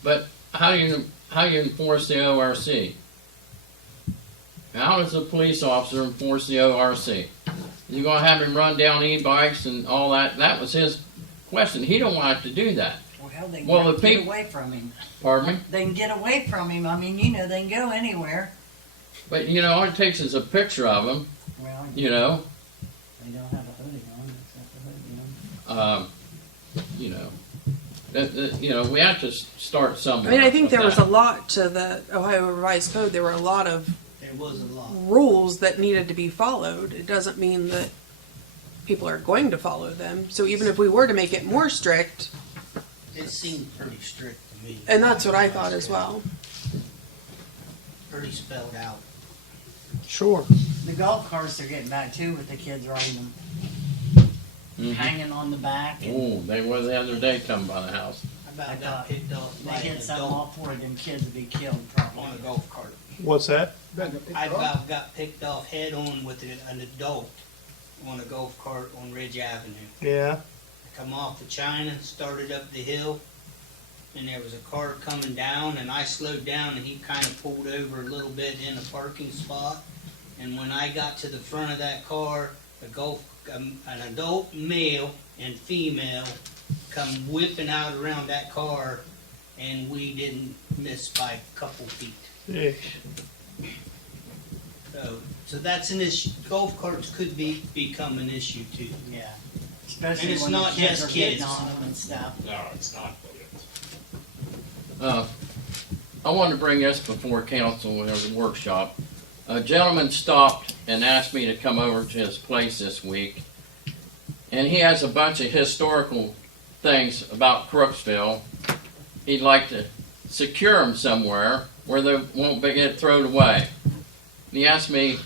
But how you enforce the ORC? How does a police officer enforce the ORC? You gonna have him run down e-bikes and all that? That was his question. He don't want to do that. Well, hell, they Well, can the get peop- away from him. Pardon me? They can get away from him. I mean, you know, they can go anywhere. But you know, all it takes is a picture of him. Well, You know, they don't have a hoodie on, except the hoodie on. you know. You know, we have to start somewhere. I mean, I think with there was that. a lot to the Ohio Revised Code. There were a lot of There was a lot. rules that needed to be followed. It doesn't mean that people are going to follow them. So even if we were to make it more strict, It seemed pretty strict to me. and that's what I thought as well. Pretty spelled out. Sure. The golf carts are getting back too with the kids riding them, Mhm. hanging on the back. And Oh, they were the other day coming by the house. I about I got thought picked off they by an hit something adult off for them kids would be killed on a probably. golf cart. What's that? I about got picked off head on with an adult on a golf cart on Ridge Avenue. Yeah. I come off of China, started up the hill, and there was a car coming down, and I slowed down, and he kind of pulled over a little bit in a parking spot. And when I got to the front of that car, an adult male and female come whipping out around that car, and we didn't miss by a couple feet. Yeah. So that's an issue. Golf carts could become an issue too. Yeah, especially And it's when the not kids just are getting kids. on them and stuff. No, it's not kids. I wanted to bring this before council at the workshop. A gentleman stopped and asked me to come over to his place this week. And he has a bunch of historical things about Crooksville. He'd like to secure them somewhere where they won't get thrown away. And he asked me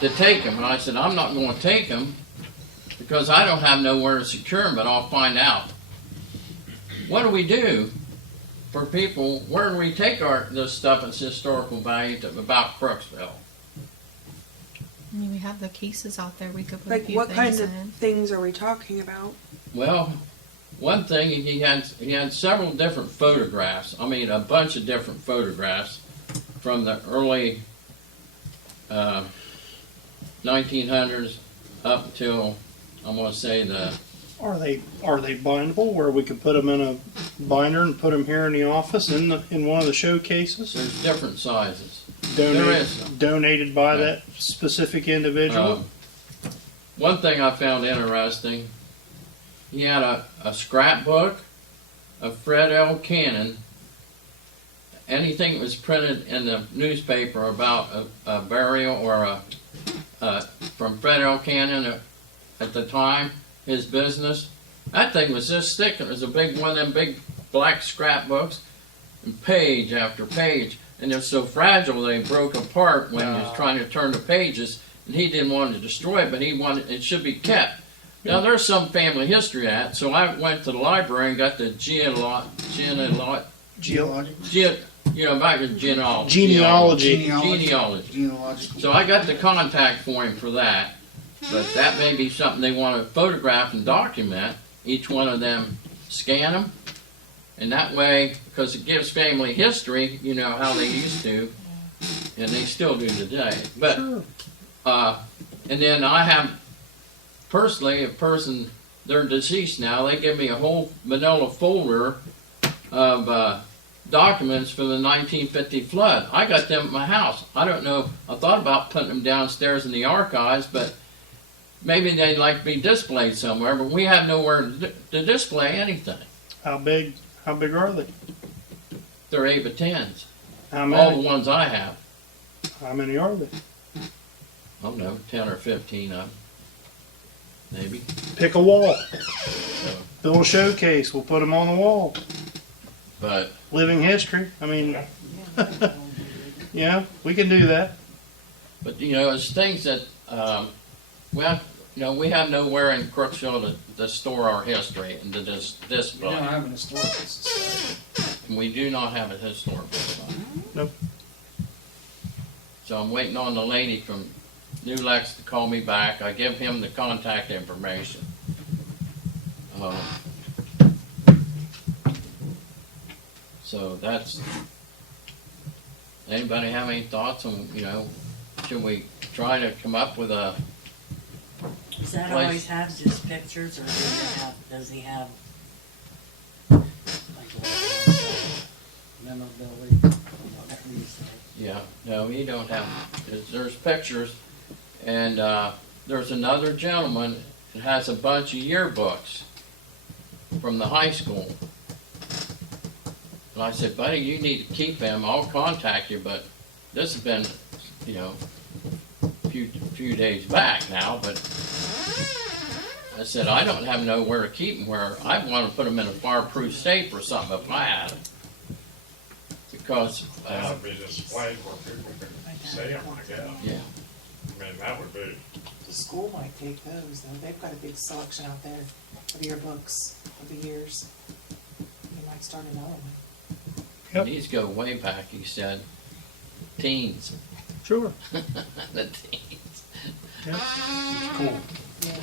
to take them. And I said, I'm not going to take them because I don't have nowhere to secure them, but I'll find out. What do we do for people? Where do we take this stuff that's historical value about Crooksville? I mean, we have the cases out there. We could put a Like, few what kind things of in. things are we talking about? Well, one thing, he had several different photographs. I mean, a bunch of different photographs from the early 1900s up until, I'm going to say, the Are they bindable where we could put them in a binder and put them here in the office in one of the showcases? there's different sizes. Donated, There is some. donated by Yeah. that specific individual. One thing I found interesting, he had a scrapbook of Fred L. Cannon anything that was printed in the newspaper about a burial or from Fred L. Cannon at the time, his business, that thing was this thick. It was a big one of them big black scrapbooks, and page after page. And they're so fragile they broke apart when he was trying to turn the pages, and he didn't want to destroy it, but he wanted it should be kept. Now there's some family history of that, so I went to the library and got the back in genealogy. So I got the contact for him for that, but that may be something they want to photograph and document. Each one of them, scan them, and that way, because it gives family history, you know how they used to, and they still do today. But and then I have personally a person, they're deceased now. They give me a whole manila folder of documents from the 1950 flood. I got them at my house. I don't know. I thought about putting them downstairs in the archives, but maybe they'd like to be displayed somewhere. But we have nowhere to display anything. How big are they? They're 8 by 10s. How All many? the ones I have. How many are they? I don't know, 10 or 15 of them. Maybe. Pick a wall. Build a showcase. We'll put them on the wall. But Living history. I mean, yeah, we can do that. But you know, it's things that we have nowhere in Crooksville to store our history and to display. We don't have an historical society. We do not have a historical society. Nope. So I'm waiting on the lady from New Lex to call me back. I give him the contact information. So that's. Anybody have any thoughts on, you know, should we try to come up with a? Does that Place. always have just pictures, or does he have like memorabilia, whatever you say? Yeah, no, he don't have, there's pictures, and there's another gentleman that has a bunch of yearbooks from the high school. And I said, buddy, you need to keep them, I'll contact you, but this has been, you know, a few days back now, but I said, I don't have nowhere to keep them where I'd want to put them in a fireproof safe or something if I had them. Because, That would be displayed where people can see them, I guess. yeah. I mean, that would be, The school might take those, though. They've got a big selection out there of yearbooks of the years. You might start another one. Yep. These go way back, he said, teens. Sure. The teens. Cool. Yeah.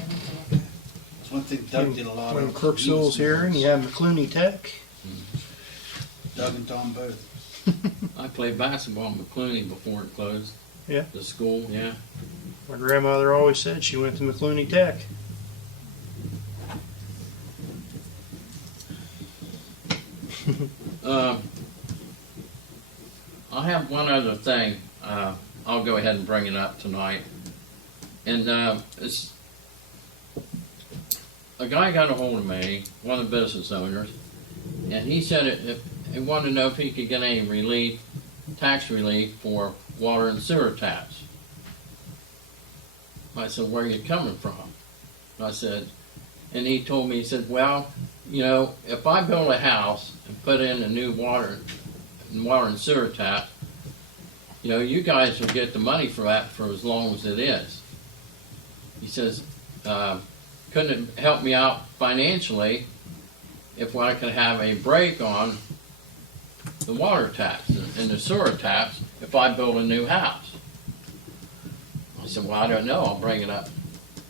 That's one thing Doug did a lot When of. Crooksville's here and you have McClooney Tech. Doug and Tom both. I played basketball in McClooney before it closed. Yeah. The school, yeah. My grandmother always said she went to McClooney Tech. I have one other thing. I'll go ahead and bring it up tonight. And it's a guy got a hold of me, one of the business owners, and he said if he wanted to know if he could get any relief, tax relief for water and sewer taps. I said, where are you coming from? I said, and he told me, he said, well, you know, if I build a house and put in a new water and sewer tap, you know, you guys will get the money for that for as long as it is. He says, couldn't it help me out financially if I could have a break on the water taps and the sewer taps if I build a new house? I said, well, I don't know. I'll bring it up,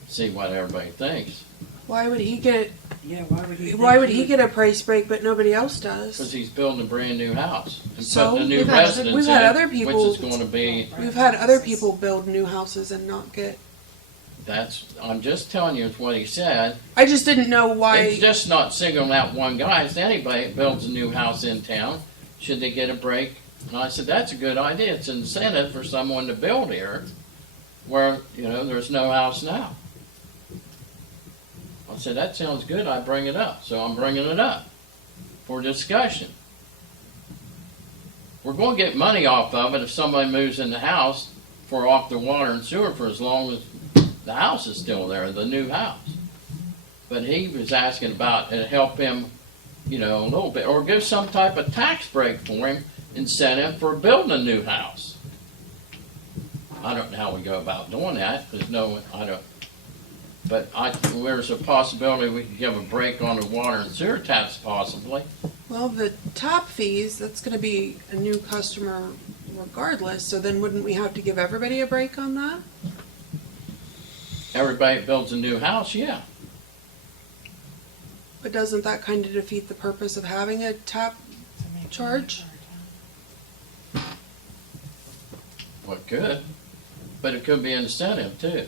see what everybody thinks. Why would he get? Yeah, why would he? Why would he get a price break but nobody else Because does? he's building a brand new house and So, putting a new we've had other- residence we've had in, other people- which is going to be. We've had other people build new houses and not get. I'm just telling you, it's what he said. I just didn't know why. It's just not singling out one guy. It's anybody that builds a new house in town. Should they get a break? And I said, that's a good idea. It's an incentive for someone to build here where, you know, there's no house now. I said, that sounds good. I bring it up. So I'm bringing it up for discussion. we're gonna get money off of it if somebody moves in the house for off the water and sewer for as long as the house is still there, the new house. But he was asking about it help him, you know, a little bit, or give some type of tax break for him, incentive for building a new house. I don't know how we go about doing that, because no, I don't. But there's a possibility we could give a break on the water and sewer tax possibly. Well, the top fees, that's gonna be a new customer regardless, so then wouldn't we have to give everybody a break on that? Everybody that builds a new house, yeah. But doesn't that kind of defeat the purpose of having a tap charge? Well, it could, but it could be incentive too.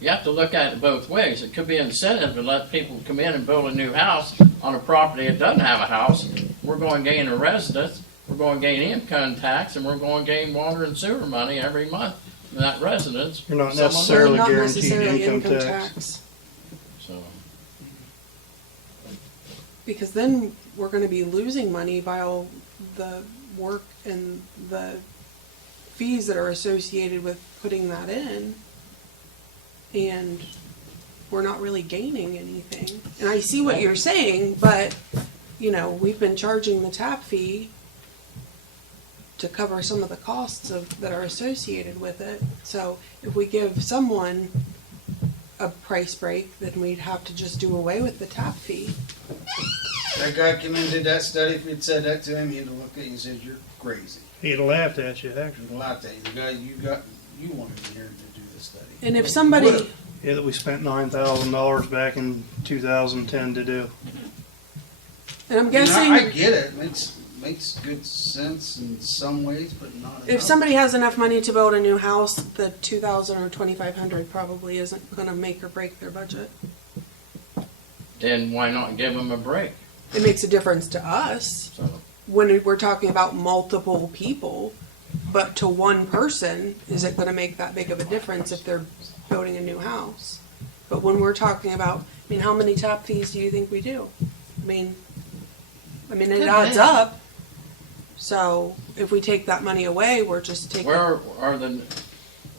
You have to look at it both ways. It could be incentive to let people come in and build a new house on a property that doesn't have a house. We're going to gain a residence, we're going to gain income tax, and we're going to gain water and sewer money every month from that residence. You're not Someone- necessarily Not guaranteed necessarily income tax. So, Because then we're gonna be losing money by all the work and the fees that are associated with putting that in. And we're not really gaining anything. And I see what you're saying, but, you know, we've been charging the tap fee to cover some of the costs that are associated with it. So if we give someone a price break, then we'd have to just do away with the tap fee. That guy came in and did that study. If you'd said that to him, he'd have looked at you and said, "You're crazy." He'd have laughed at you, actually. He'd laughed at you. The guy you wanted to hear to do the study. And if somebody, Yeah, that we spent $9,000 back in 2010 to do. and I'm I, mean, guessing, I get it. Makes good sense in some ways, but not if enough. somebody has enough money to build a new house, the 2,000 or 2,500 probably isn't gonna make or break their budget. then why not give them a break? It makes a difference to us So, when we're talking about multiple people, but to one person, is it gonna make that big of a difference if they're building a new house? But when we're talking about, I mean, how many tap fees do you think we do? I mean, it Good adds bit. up. So if we take that money away, we're just taking.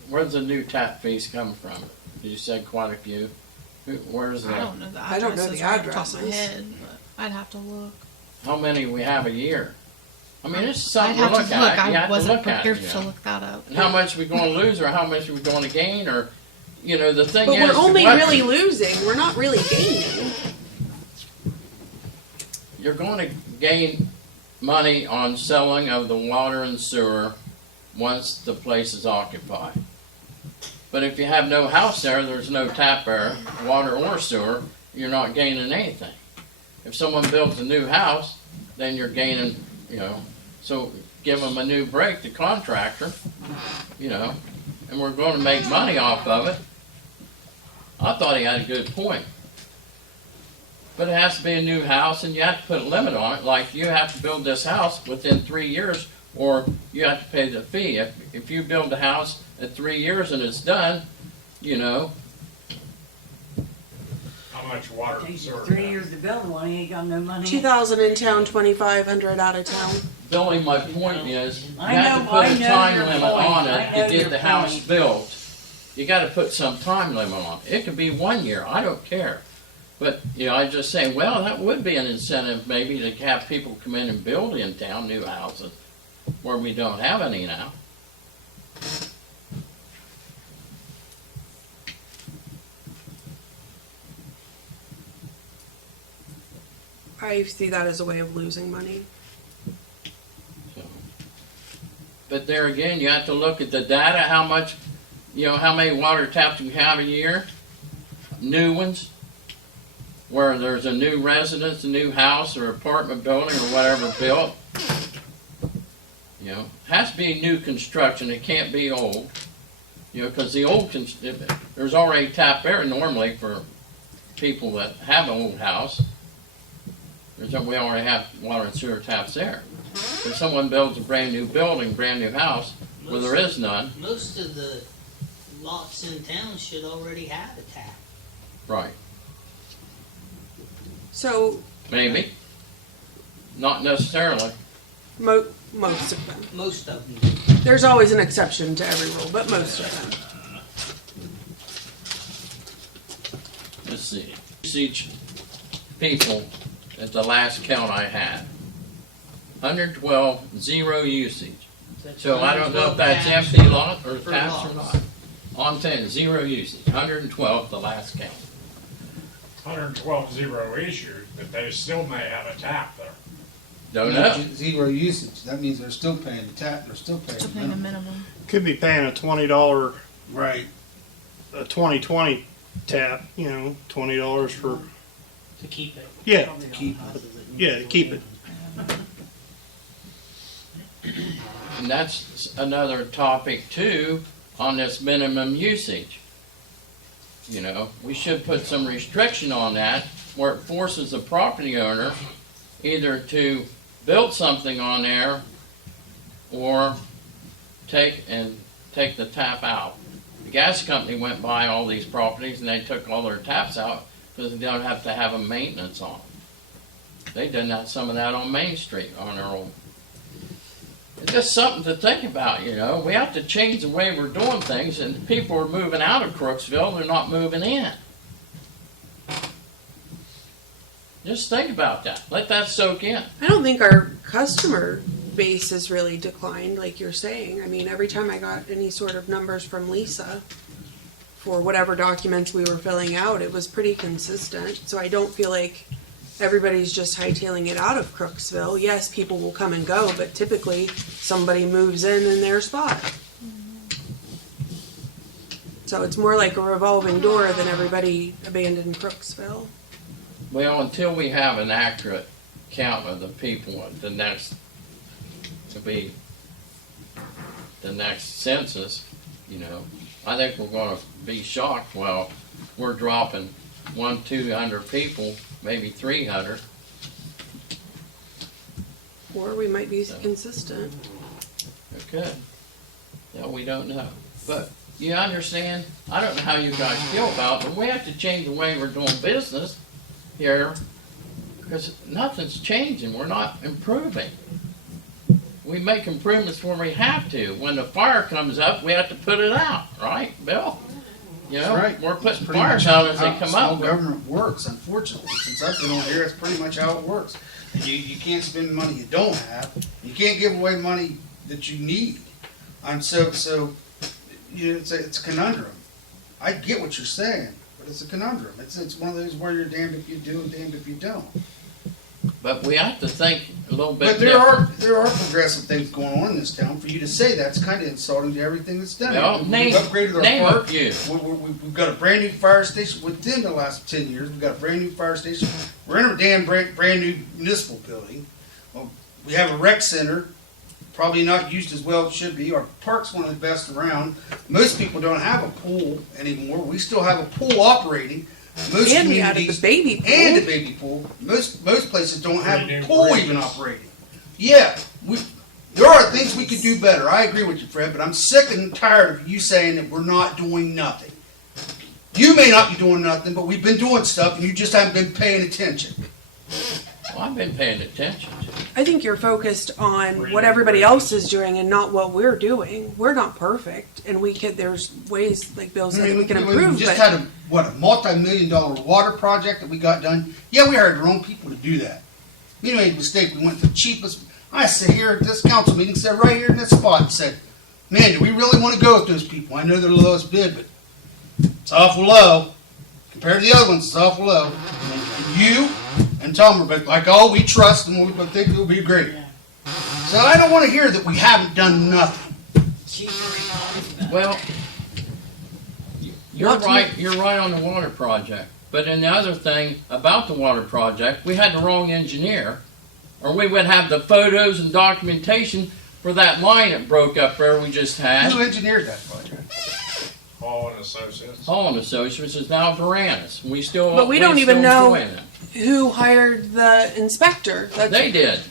where's the new tap fees come from? You said quite a few. Where's I the, don't know the I don't know addresses the right off the top of my addresses. head, but I'd have to look. how many we have a year? I mean, it's I'd something to have look to at. look. You I have to wasn't look at prepared it. to look that up. And how much are we going to lose, or how much are we going to gain, or, you know, the thing But is. we're only what- really losing. We're not really gaining. You're going to gain money on selling of the water and sewer once the place is occupied. But if you have no house there, there's no tap there, water or sewer, you're not gaining anything. If someone builds a new house, then you're gaining, you know, so give them a new break, the contractor, you know, and we're going to make money off of it. I thought he had a good point. But it has to be a new house, and you have to put a limit on it, like you have to build this house within 3 years, or you have to pay the fee. If you build a house at 3 years and it's done, you know, How much water and Takes you sewer? 3 years to build one, he ain't got no money. 2,000 in town, 2,500 out of town. Billy, my point is, you I have to know- put I a know time your limit point. on I it know to get your the house point. built. You gotta put some time limit on it. It could be 1 year, I don't care. But, you know, I just say, well, that would be an incentive maybe to have people come in and build in town new houses where we don't have any now. I see that as a way of losing money. So. But there again, you have to look at the data, how much, you know, how many water taps we have a year, new ones, where there's a new residence, a new house or apartment building or whatever built. You know, has to be new construction, it can't be old. You know, because the old, there's already tap there normally for people that have an old house. We already have water and sewer taps there. If someone builds a brand new building, brand new house, where there is none, Most of the lots in town should already have a tap. right, So maybe. Not necessarily. most of them. Most of them do. There's always an exception to every rule, but most of them. Let's see. Usage people at the last count I had. 112, zero usage. So I don't know if that's empty lot or For taps or lots. not. On 10, zero usage. 112, the last count. 112 zero issued, but they still may have a tap there. Don't know. Zero usage, that means they're still paying the tap, they're still paying the minimum. minimum. Could be paying a $20, Right. a 2020 tap, you know, $20 for, To keep it. yeah, Probably keep not houses that need yeah, to keep it. And that's another topic too on this minimum usage. You know, we should put some restriction on that where it forces the property owner either to build something on there or take the tap out. The gas company went by all these properties and they took all their taps out because they don't have to have a maintenance on them. They done that, some of that on Main Street on their own. It's just something to think about, you know. We have to change the way we're doing things, and people are moving out of Crooksville, they're not moving in. Just think about that. Let that soak in. I don't think our customer base has really declined, like you're saying. I mean, every time I got any sort of numbers from Lisa for whatever documents we were filling out, it was pretty consistent. So I don't feel like everybody's just hightailing it out of Crooksville. Yes, people will come and go, but typically somebody moves in their spot. So it's more like a revolving door than everybody abandoned Crooksville. Well, until we have an accurate count of the people at the next, to be the next census, you know, I think we're gonna be shocked. Well, we're dropping 200 people, maybe 300. Or we might be consistent. Okay. No, we don't know. But you understand, I don't know how you guys feel about it, but we have to change the way we're doing business here because nothing's changing. We're not improving. We make improvements when we have to. When the fire comes up, we have to put it out, right, Bill? You know, Right. we're That's putting pretty fires much out as they how come small up. government works, unfortunately. Since I've been on here, it's pretty much how it works. You can't spend money you don't have. You can't give away money that you need. You know, it's a conundrum. I get what you're saying, but it's a conundrum. It's one of those where you're damned if you do and damned if you don't. But we have to think a little bit But there are progressive things going on in this town. For you to say that's kind of insulting to everything that's done. Well, We've name upgraded our a park. few. We've got a brand new fire station within the last 10 years. We've got a brand new fire station. We're in a damn brand new municipal building. Well, we have a rec center, probably not used as well as it should be. Our park's one of the best around. Most people don't have a pool anymore. We still have a pool operating. Most And we added the communities baby pool. and a baby pool. Most places don't have Brand a new pool bridges. even operating. Yeah, there are things we could do better. I agree with you, Fred, but I'm sick and tired of you saying that we're not doing nothing. You may not be doing nothing, but we've been doing stuff and you just haven't been paying attention. Well, I've been paying attention to it. I think you're focused on what everybody else is doing and not what we're doing. We're not perfect, and there's ways, like Bill said, that we can We improve, just but had a multi-million-dollar water project that we got done. Yeah, we hired our own people to do that. We made a mistake. We went for the cheapest. I sit here at this council meeting, said right here in this spot, and said, man, do we really want to go with those people? I know they're the lowest bid, but it's awful low. Compared to the other ones, it's awful low. And you and Tom were both like, oh, we trust them. We think it'll be great. So I don't want to hear that we haven't done nothing. Well, you're right on the water project. But then the other thing about the water project, we had the wrong engineer, or we would have the photos and documentation for that line that broke up there we just had. Who engineered that project? Hall and Associates. Hall and Associates is now Varanus. We still, But we don't even still know- employing them. who hired the inspector? They did.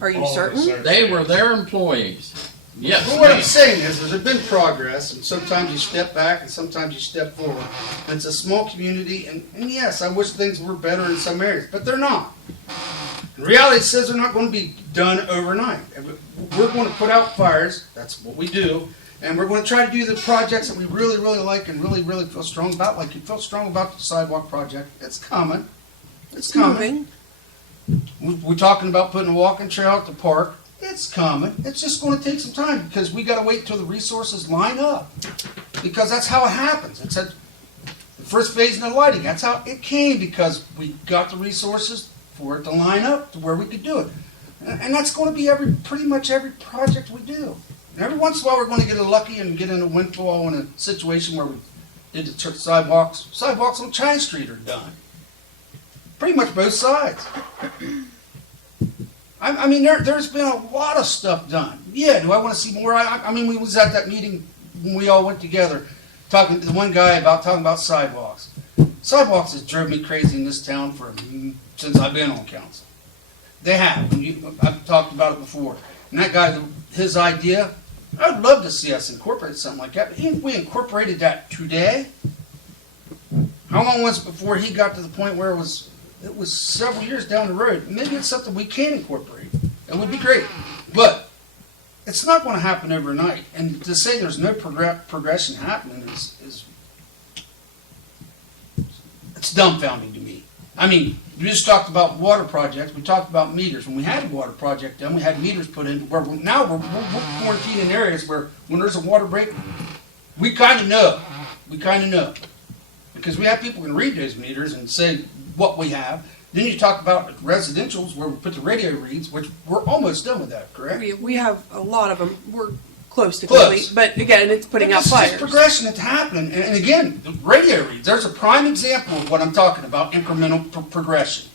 Are you Hall and certain? Associates. They were their employees. Yes. Well, what I'm ma'am. saying is, there's been progress, and sometimes you step back, and sometimes you step forward. And it's a small community, and yes, I wish things were better in some areas, but they're not. Reality says they're not going to be done overnight. We're going to put out fires. That's what we do. And we're going to try to do the projects that we really, really like and really, really feel strong about. Like you feel strong about the sidewalk project. It's coming. It's coming. We're talking about putting a walking trail at the park. It's coming. It's just going to take some time because we got to wait till the resources line up. Because that's how it happens. It's at the first phase of the lighting. That's how it came because we got the resources for it to line up to where we could do it. And that's going to be pretty much every project we do. And every once in a while we're going to get lucky and get in a windfall in a situation where we did the sidewalks. Sidewalks on China Street are done. Pretty much both sides. I mean, there's been a lot of stuff done. Yeah, do I want to see more? I mean, we was at that meeting when we all went together talking to the one guy talking about sidewalks. Sidewalks has driven me crazy in this town since I've been on council. They have. I've talked about it before. And that guy, his idea, I'd love to see us incorporate something like that. But even if we incorporated that today, how long was it before he got to the point where it was several years down the road? Maybe it's something we can incorporate. It would be great. But it's not going to happen overnight. And to say there's no progression happening is it's dumbfounding to me. I mean, we just talked about water projects. We talked about meters. When we had a water project done, we had meters put in. Now we're quarantining areas where when there's a water break, we kind of know. We kind of know. Because we have people who can read those meters and say what we have. Then you talk about residentials where we put the radio reads, which we're almost done with that, correct? We have a lot of them. We're close to Close. complete, but again, it's putting out It's fires. just progression that's happening. And again, the radio reads, there's a prime example of what I'm talking about, incremental progression.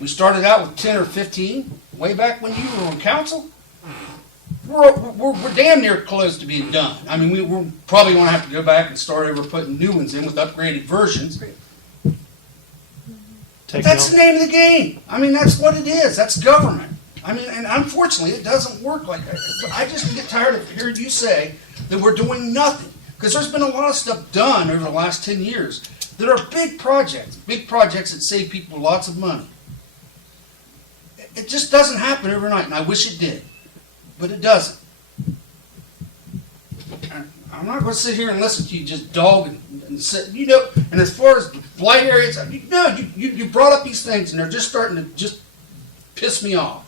We started out with 10 or 15, way back when you were on council. We're damn near close to being done. I mean, we're probably going to have to go back and start over putting new ones in with upgraded versions. That's the name of the game. I mean, that's what it is. That's government. I mean, and unfortunately, it doesn't work like that. But I just get tired of hearing you say that we're doing nothing. Because there's been a lot of stuff done over the last 10 years that are big projects that save people lots of money. It just doesn't happen overnight, and I wish it did. But it doesn't. I'm not going to sit here and listen to you just dog and sit, you know, and as far as blight areas, you brought up these things, and they're just starting to just piss me off.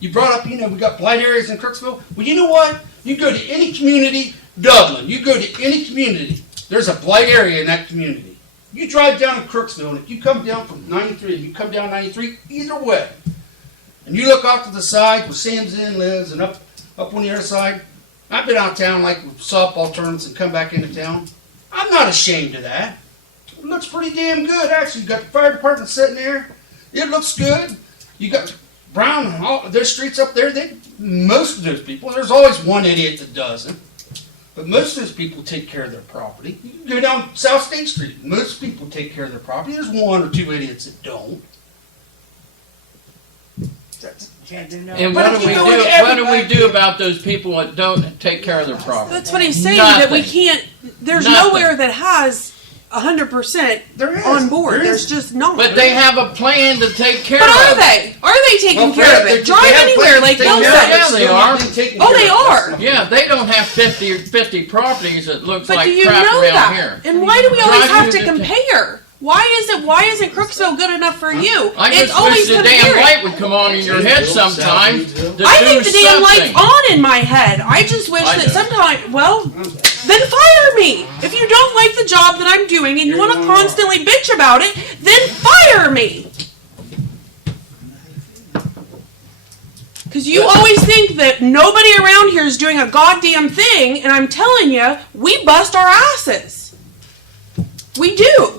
You brought up, we got blight areas in Crooksville. Well, you know what? You go to any community, Dublin, you go to any community, there's a blight area in that community. You drive down to Crooksville, and if you come down from 93, you come down 93, either way, and you look off to the side where Sam's Inn lives, and up on the other side, I've been out of town like with softball tournaments and come back into town. I'm not ashamed of that. It looks pretty damn good, actually. You got the fire department sitting there. It looks good. You got Brown, there's streets up there. Most of those people, there's always one idiot that doesn't, but most of those people take care of their property. You can go down South State Street. Most people take care of their property. There's one or two idiots that don't. Can't do no. And But what if do we you do? go in What do we every- do about those people that don't take care of their property? That's what he's saying, that we Nothing. can't, there's Nothing. nowhere that has 100% There is. on board. There There's is. just not. But they have a plan to take care But of are it. they? Are they taking Well, care of they it? Drive have anywhere, plans like to Bill take care of it, Yeah, said. they still not are. being taken Oh, care they of. are. Yeah, they don't have 50 properties that looks But like do you crap know around that? here. And why do we always Drive have you to to- compare? Why isn't Crooksville good enough for you? I It's just always wish the damn comparing. light would come on in your head sometime to I do think the damn something. light's on in my head. I just wish I that don't. sometimes, well, then fire me. If you don't like the job that I'm doing and you want to constantly bitch about it, then fire me. Because you always think that nobody around here is doing a goddamn thing, and I'm telling you, we bust our asses. We do.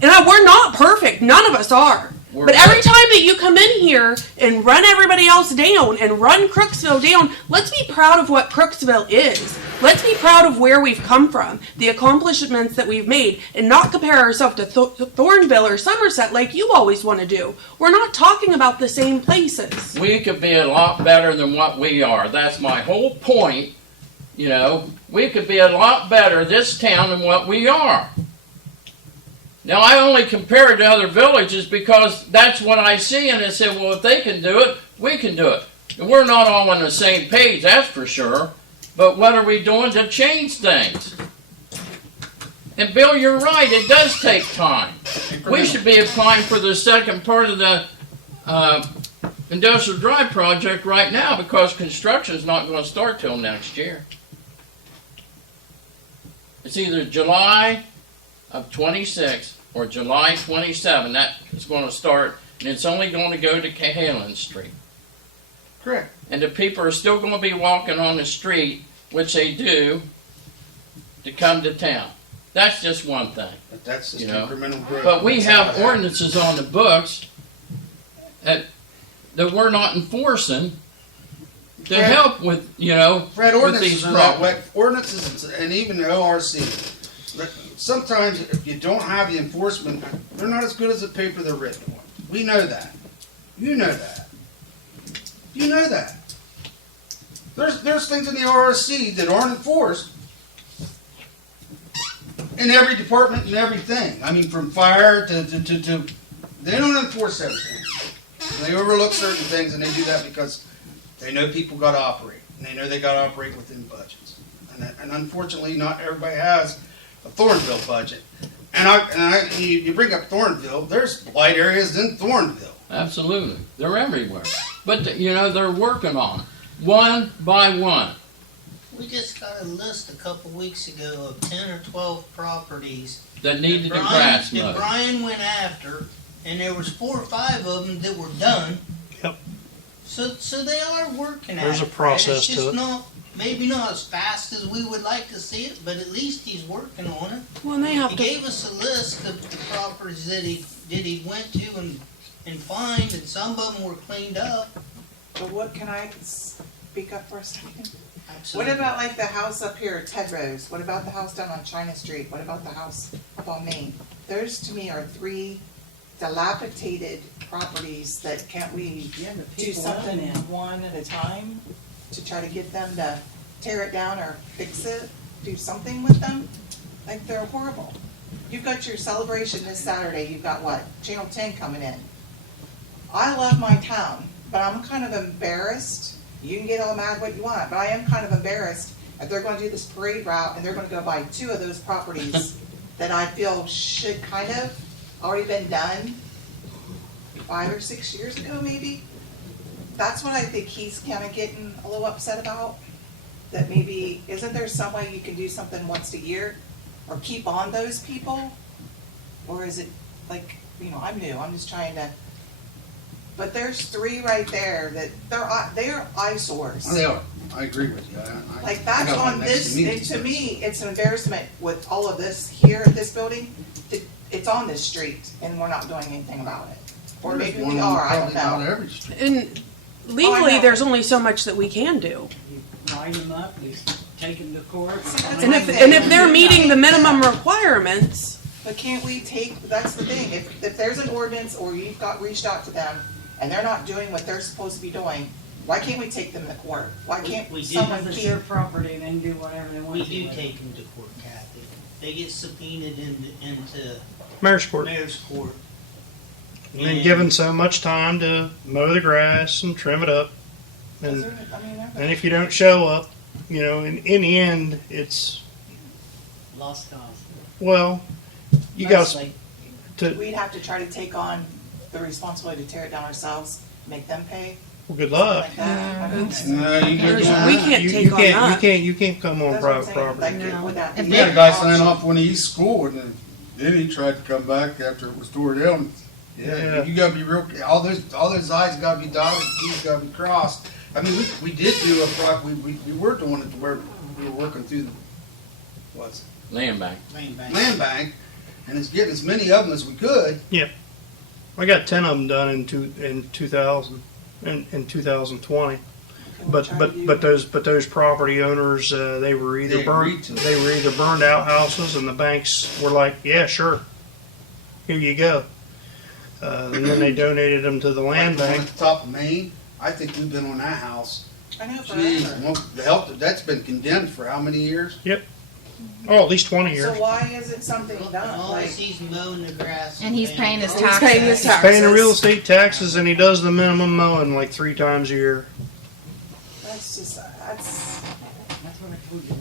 And we're not perfect. None of us are. We're But every good. time that you come in here and run everybody else down and run Crooksville down, let's be proud of what Crooksville is. Let's be proud of where we've come from, the accomplishments that we've made, and not compare ourselves to Thornville or Somerset like you always want to do. We're not talking about the same places. We could be a lot better than what we are. That's my whole point. We could be a lot better, this town, than what we are. Now, I only compare it to other villages because that's what I see, and I said, well, if they can do it, we can do it. And we're not all on the same page, that's for sure, but what are we doing to change things? And Bill, you're right, it does take time. We should be applying for the second part of the Industrial Drive project right now because construction's not going to start till next year. It's either July of 26 or July 27. That is going to start, and it's only going to go to Cahalan Street. Correct. And the people are still going to be walking on the street, which they do, to come to town. That's just one thing. But that's just You know, incremental growth. But we That's how have it ordinances on the books that we're not enforcing to Fred- help with, you know, Fred, with ordinances these are that problems. way. Ordinances and even the ORC. Sometimes if you don't have the enforcement, they're not as good as the paper they're written on. We know that. You know that. You know that. There's things in the ORC that aren't enforced in every department and everything. I mean, from fire to they don't enforce everything. They overlook certain things, and they do that because they know people got to operate, and they know they got to operate within budgets. And unfortunately, not everybody has a Thornville budget. And you bring up Thornville. There's blight areas in Thornville. Absolutely. They're everywhere. But, you know, they're working on it, one by one. We just got a list a couple weeks ago of 10 or 12 properties That needed the grass that mowed. Brian went after, and there was 4 or 5 of them that were done. Yep. So they are working at it. There's a Fred. process It's to just it. not, maybe not as fast as we would like to see it, but at least he's working on it. Well, and they have He to. gave us a list of the properties that he went to and fined, and some of them were cleaned up. But what, can I speak up for a second? What Absolutely. about like the house up here at Ted Rose? What about the house down on China Street? What about the house up on Main? Those to me are 3 dilapidated properties that can't we Yeah, the do people something living in. one at a time to try to get them to tear it down or fix it, do something with them? Like, they're horrible. You've got your celebration this Saturday, you've got what, Channel 10 coming in. I love my town, but I'm kind of embarrassed. You can get all mad what you want, but I am kind of embarrassed if they're gonna do this parade route and they're gonna go buy 2 of those properties that I feel should kind of already been done 5 or 6 years ago, maybe. That's what I think he's kind of getting a little upset about. That maybe, isn't there some way you can do something once a year or keep on those people? Or is it like, you know, I'm new, I'm just trying to, but there's 3 right there that they're eyesores. They are. I agree with you. Like, I that's got one on next this, and to me, it's an embarrassment with all of this here at this building. It's on this street, and we're not doing anything about it. Or There's maybe one we on are, I don't probably about know. every street. And Oh, legally, I know. there's only so much that we can do. You write them up, you take them to court. that's And my if, thing. and if they're meeting the minimum requirements, But can't we take, that's the thing, if there's an ordinance or you've reached out to them and they're not doing what they're supposed to be doing, why can't we take them to court? Why can't We do. someone Because it's keep? their property, they can do whatever they want We to. do with it. take them to court, Kathy. They get subpoenaed into Mayor's Court. mayor's court. And then given so much time to mow the grass and trim it up. And and if you don't show up, you know, in the end, it's, Lost cause. well, you got Mostly. to, We'd have to try to take on the responsibility to tear it down ourselves, make them pay, well, good something luck. like that. I mean, it's- No, you can There's- do we that. can't You take on that. you can't come on that's what I'm private saying, property. like, would that If be We had a an guy sign option? off when he school, and then he tried to come back after it was tore down. Yeah, Yeah. you gotta be real. All those I's gotta be dotted, T's gotta be crossed. I mean, we did do we were doing it to where we were working through the Land bank. land bank, and it's getting as many of them as we could. I got 10 of them done in 2000 in 2020. Can we But try but to but do- those property owners they were either They agreed burned to it. they were either burned out houses, and the banks were like, yeah, sure, here you go, and then they donated them to the land Like the one bank. at the top of Maine. I think we've been on that house. I know Jeez, forever. well, the health that's been condemned for how many years? Oh, at least 20 So years. why isn't something done? All I Like, see is mowing the grass. And he's paying his He's paying his taxes. taxes. Paying the real estate taxes, and he does the minimum mowing like 3 times a year. that's just, That's what I told you.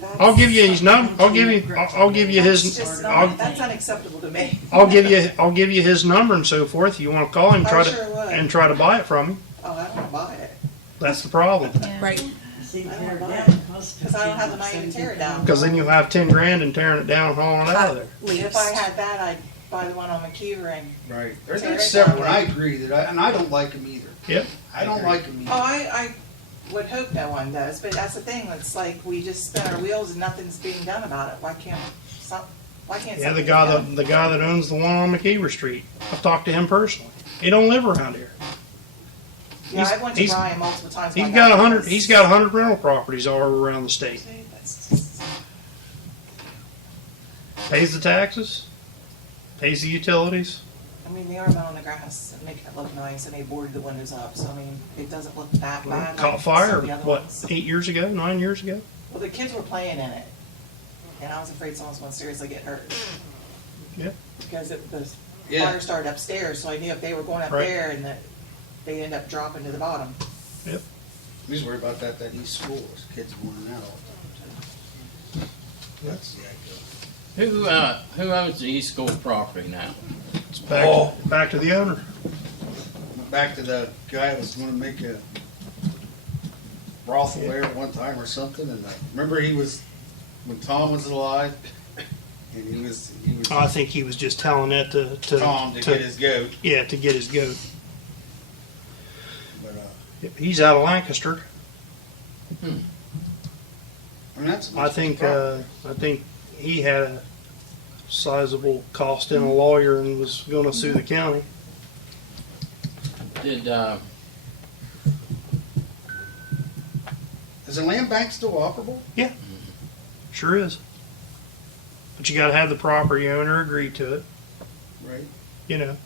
that's. I'll give you his number. I'll give you That's his. just I'll, not, that's unacceptable to me. I'll give you his number and so forth. You want to call him, I try sure to would. and try to buy it from him. Oh, I don't wanna buy it, That's the problem. Yeah. Right. See, I tear don't it buy down. it. Cause I don't have the money to tear it down. Because then you'll have 10 grand and tearing it down and hauling it out of there. If I had that, I'd buy the one on McKeever and, Right. Tear it There's several, down. and I agree that and I don't like them either. Yep. I don't like them oh, either. I would hope no one does, but that's the thing, it's like we just spin our wheels and nothing's being done about it. Why can't Yeah, the something be guy done? that owns the one on McKeever Street. I've talked to him personally. He don't live around here. Yeah, he's- I went to he's- Brian multiple times. He's about got that 100. because- He's got 100 rental properties all around the state. See, that's just- Pays the taxes. Pays the utilities. I mean, they are mowing the grass and making it look nice, and they boarded the windows up, so I mean, it doesn't look that bad. Caught like fire. some of the other What? ones. 8 years ago? 9 years ago? Well, the kids were playing in it, and I was afraid someone was going to seriously get hurt. Yep. Because the Yeah. fire started upstairs, so I knew if they were going up Right. there and that they'd end up dropping to the bottom. We just worry about that East School, there's kids going in and out all the time. That's the idea. Who owns the East School property now? It's back, Oh. back to the owner. Back to the guy that was gonna make a brothel there at one time or something, and remember he was, when Tom was alive, and he was I think he was just telling that to Tom to get his goat, yeah, to get his goat. but, Yep, he's out of Lancaster. I mean, that's. I think he had a sizable cost in a lawyer and was going to sue the county. Did Is the land bank still operable? Sure is. But you got to have the property owner agree to it. Right. You know.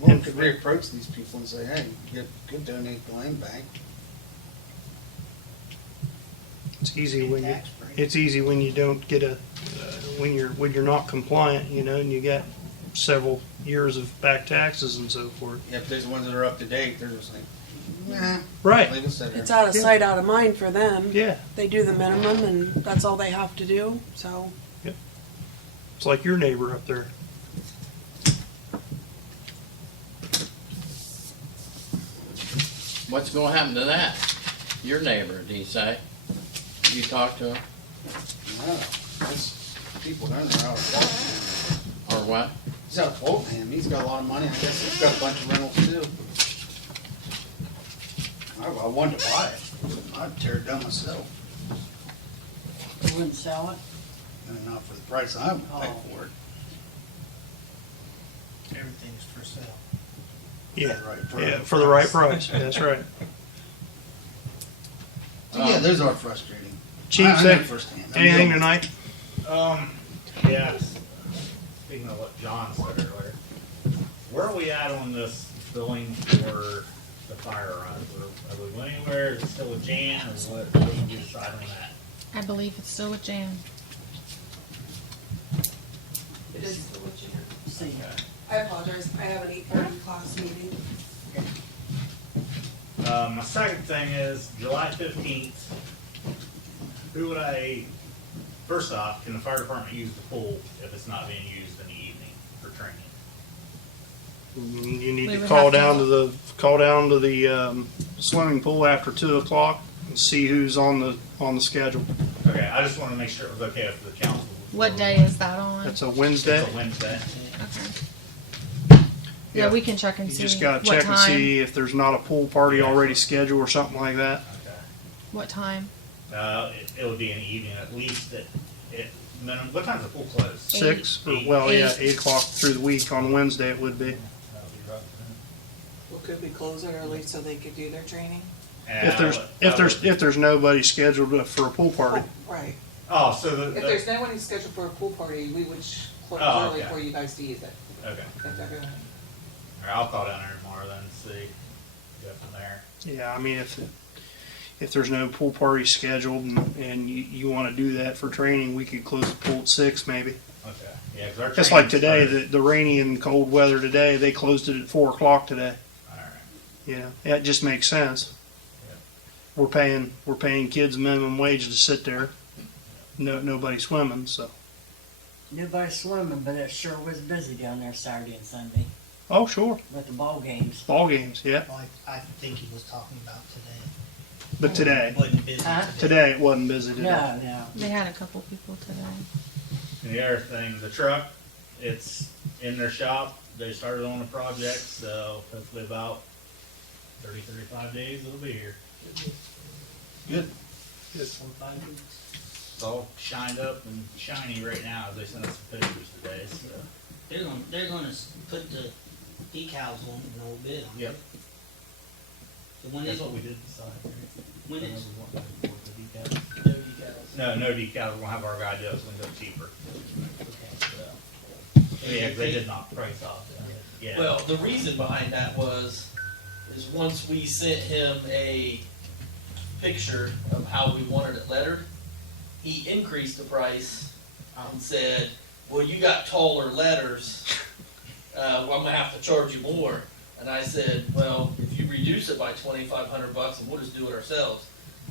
Well, we could reapproach these people and say, hey, you could donate the land bank. It's easy when you Tax break. it's easy when you don't get a when you're not compliant, you know, and you got several years of back taxes and so forth. Yeah, if there's the ones that are up to date, they're just like, nah. Right. Leave it sit there. It's out of Yeah. sight, out of mind for them. Yeah. They do the minimum and that's all they have to do, so. It's like your neighbor up there. what's going to happen to that? Your neighbor, did he say? You talked to him Wow, that's, people down there out of fault. or what? He's out of fault, man. He's got a lot of money. I guess he's got a bunch of rentals too. I wanted to buy it. I'd tear it down myself. You wouldn't sell it? And not for the price I would pay for it. Everything's for sale. Yeah. Right, Yeah, for the right price. That's right. So, yeah, those are frustrating. Chief, I know say firsthand. I anything know. tonight? Yes. Speaking of what John said earlier, where are we at on this billing for the fire runs? Are we going anywhere? Is it still with Jan, or what did we decide on that? I believe it's still with Jan. It is the what you have. See, I apologize, I have an 8:30 class meeting. My second thing is July 15th. Who would first off, can the fire department use the pool if it's not being used in the evening for training? You need We to would call have to down look. to the swimming pool after 2:00 and see who's on the schedule. Okay, I just wanted to make sure it was okay with the council. What day is that on? That's a Wednesday. It's a Wednesday. Okay. Yeah, we can check and You see just gotta what check and time. see if there's not a pool party already scheduled or something like that. Okay. What time? It would be in the evening at least. Minimum. What time's the pool close? 6 or Eight. well, yeah, 8. 8:00 through the week on Wednesday it would be. That'll be rough. Well, could we close it early so they could do their training? If there's nobody scheduled for a pool party. Right. Oh, so If there's no one scheduled for a pool party, we would close Oh, early okay. for you guys to use it. okay. If they're gonna- All right, I'll call down there tomorrow then and see. Go from there. Yeah, I mean if there's no pool party scheduled and you want to do that for training, we could close the pool at 6 maybe. Okay, yeah, 'cause our Just like training today, started- the rainy and cold weather today, they closed it at 4 o'clock today. Alright. You know, that just makes sense. We're paying kids minimum wage to sit there. Nobody swimming, so. Nobody swimming, but it sure was busy down there Saturday and Sunday Oh, sure. with the ball games. Ball games, yeah. I think he was talking about today. But today, Wasn't busy Huh? today it wasn't busy today. No. They had a couple people today. And the other thing, the truck, it's in their shop. They started on the project, so hopefully about 35 days it'll be here. Good. It's all shined up and shiny right now as they sent us some pictures today, so. They're gonna put the decals on it in a little bit. Yep. So when That's is, what we did decide. when is, No decals, we'll have our guy do it, it's gonna go cheaper. okay. Yeah, 'cause they did knock the price off. Yeah. Well, the reason behind that is once we sent him a picture of how we wanted it lettered, he increased the price and said, well, you got taller letters, well, I'm gonna have to charge you more. And I said, well, if you reduce it by $2,500 and we'll just do it ourselves.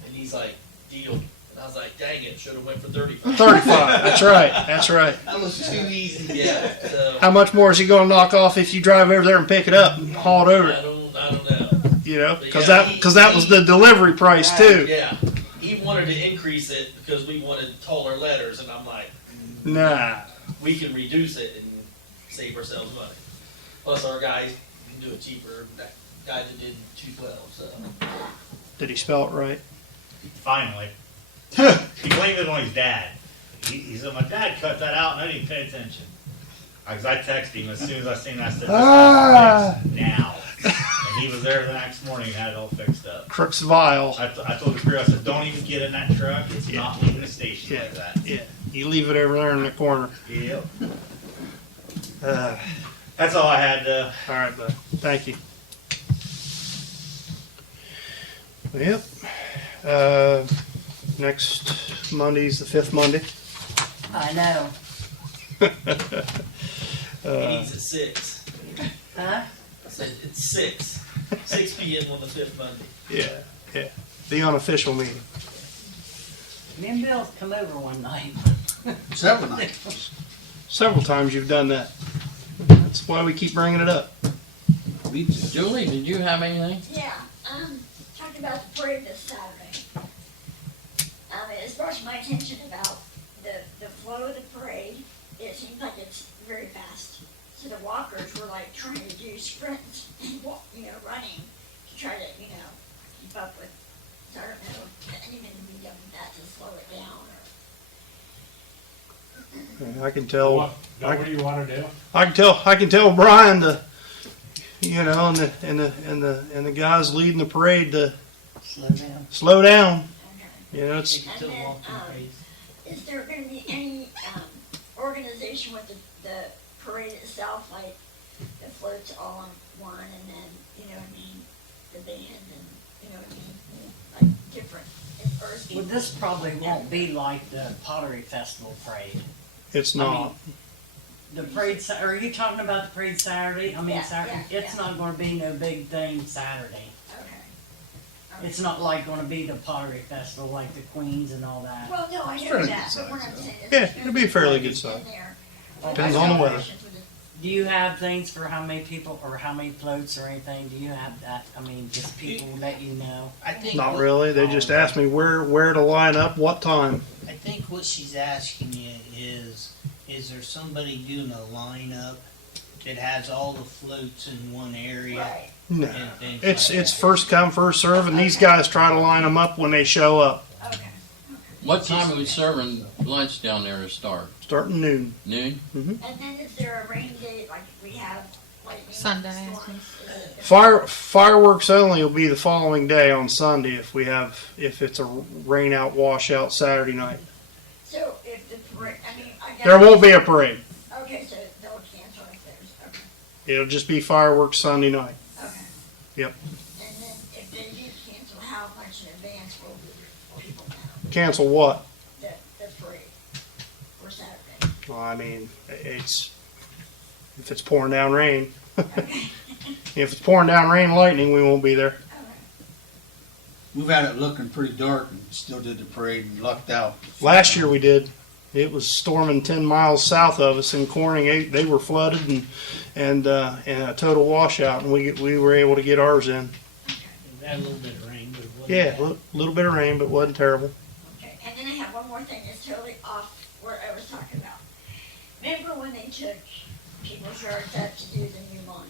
And he's like, deal. And I was like, dang it, should've went for 35. 35. That's right. That's right. That was too easy. Yeah, so, How much more is he going to knock off if you drive over there and pick it up and haul it over? I don't know. You know, because Yeah, that was the delivery price too. Yeah, he wanted to increase it because we wanted taller letters, and I'm like, Nah. we can reduce it and save ourselves money. Plus, our guy can do it cheaper. That guy that did 212, so. Did he spell it right? Finally. He blamed it on his dad. He said, my dad cut that out and I didn't pay attention. Cause I texted him as soon as I seen that, I said, this is fixed now. And he was there the next morning and had it all fixed up. Crooksville. I told the crew, I said, don't even get in that truck, it's not leaving the station like that. Yeah. You leave it over there in the corner. Yep. Uh, That's all I had, all right, bud. Thank you. Yep. Next Monday's the 5th Monday. I know. Meeting's at 6. Huh? I said, it's 6. 6 p.m. on the 5th Monday. Yeah. The unofficial meeting. Me and Bill's come over one night. Several nights. Several times you've done that. That's why we keep bringing it up. Julie, did you have anything? Yeah, talking about the parade this Saturday. It's brought to my attention about the flow of the parade. It seems like it's very fast. So the walkers were like trying to do sprints and running to try to, keep up with. So I don't know if anything can be done with that to slow it down or. I can tell. What do you wanna do? I can tell Brian to, and the guys leading the parade to Slow down. slow down. Okay. You know, it's And then, is there gonna be any, organization with the parade itself, like the floats all on one and then, the band and, like different, or is Well, this probably won't be like the Pottery Festival parade. it's I not. mean, the parade, are you talking about the parade Saturday? I mean, Yeah, Saturday, yeah, it's yeah. not gonna be no big thing Saturday. Okay. It's not like gonna be the Pottery Festival like the Queens and all that. Well, no, I It's know fairly that, good but what size, I'm though. saying is. Yeah, there's it'll gonna be a fairly good in size. there. Depends on the weather. Do you have things for how many people or how many floats or anything? Do you have that? I mean, just people that you know? I think. Not what- really. They just asked me where to line up, what time. I think what she's asking you is there somebody doing a lineup that has all the floats in one area? Right. No, and things it's like it's that? first come first serve, and these guys try to line them up when they show up. Okay. What time are we serving lunch down there to start? Starting noon. Noon? And then is there a rain date, like we have lightning? Sunday, I storms? Is it- Fireworks only will be the following day on Sunday if it's a rain out washout Saturday night. So if the parade, I guess. There won't be a parade. Okay, so they'll cancel if there's, okay, It'll just be fireworks Sunday night. okay. Yep. And then if they do cancel, how much in advance cancel what? the parade for Saturday. Well, I mean, if it's pouring down rain. If it's pouring down rain, lightning, we won't be there. We've had it looking pretty dark and still did the parade and lucked out. Last year we did. It was storming 10 miles south of us in Corning. They were flooded and a total washout, and we were able to get ours in. We had a little bit of rain, but it wasn't Yeah, bad. a little bit of rain, but wasn't terrible. Okay, and then I have one more thing that's totally off what I was talking about. Remember when they took people's yards up to do the new line?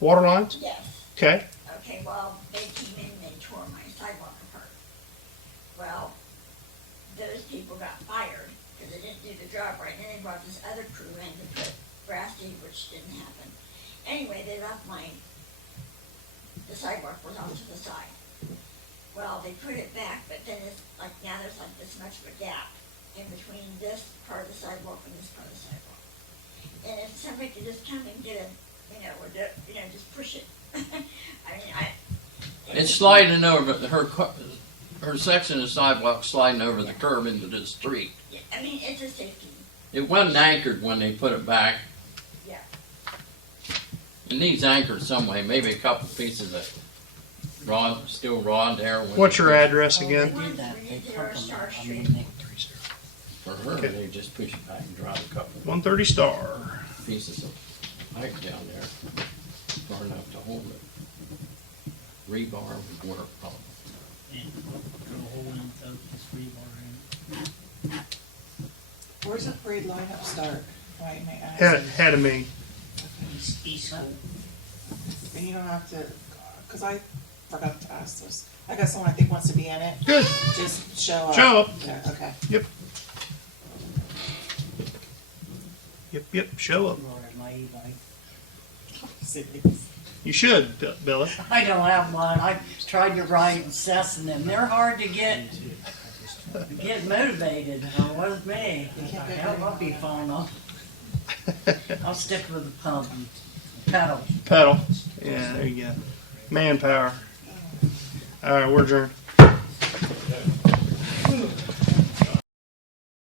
Water lines? Yes. Okay. Okay, well, they came in and they tore my sidewalk apart. Well, those people got fired because they didn't do the job right. And then they brought this other crew in to put grass in, which didn't happen. Anyway, they left the sidewalk was off to the side. Well, they put it back, but then it's like, now there's like this much of a gap in between this part of the sidewalk and this part of the sidewalk. And if somebody could just come and get just push it. I mean, It's sliding over, her section of sidewalk sliding over the curb into the street. I mean, it's a safety. It wasn't anchored when they put it back. Yeah. It needs anchored some way, maybe a couple pieces of steel rod there. What's your address Well, again? they do that, they clip them, I mean, they For her, Okay. they just push it back and drop a couple 130 Star. pieces of pipe down there, far enough to hold it. Rebar would work probably. And drill a hole in it, throw this rebar in it. Where's the parade lineup start? Why may I Head of me. East School. And you don't have to, because I forgot to ask this. I got someone I think wants to be in it. Good. Just show up. Show up. Yeah, okay. Yep. Show up. Lord, my e-bike. You should, Billy. I don't have one. I tried to ride and Sess and them. They're hard to get motivated. With me. Hell, I'll be falling off. I'll stick with the pump and pedal. Pedal. Yeah, there you go. Manpower. All right, we're adjourned.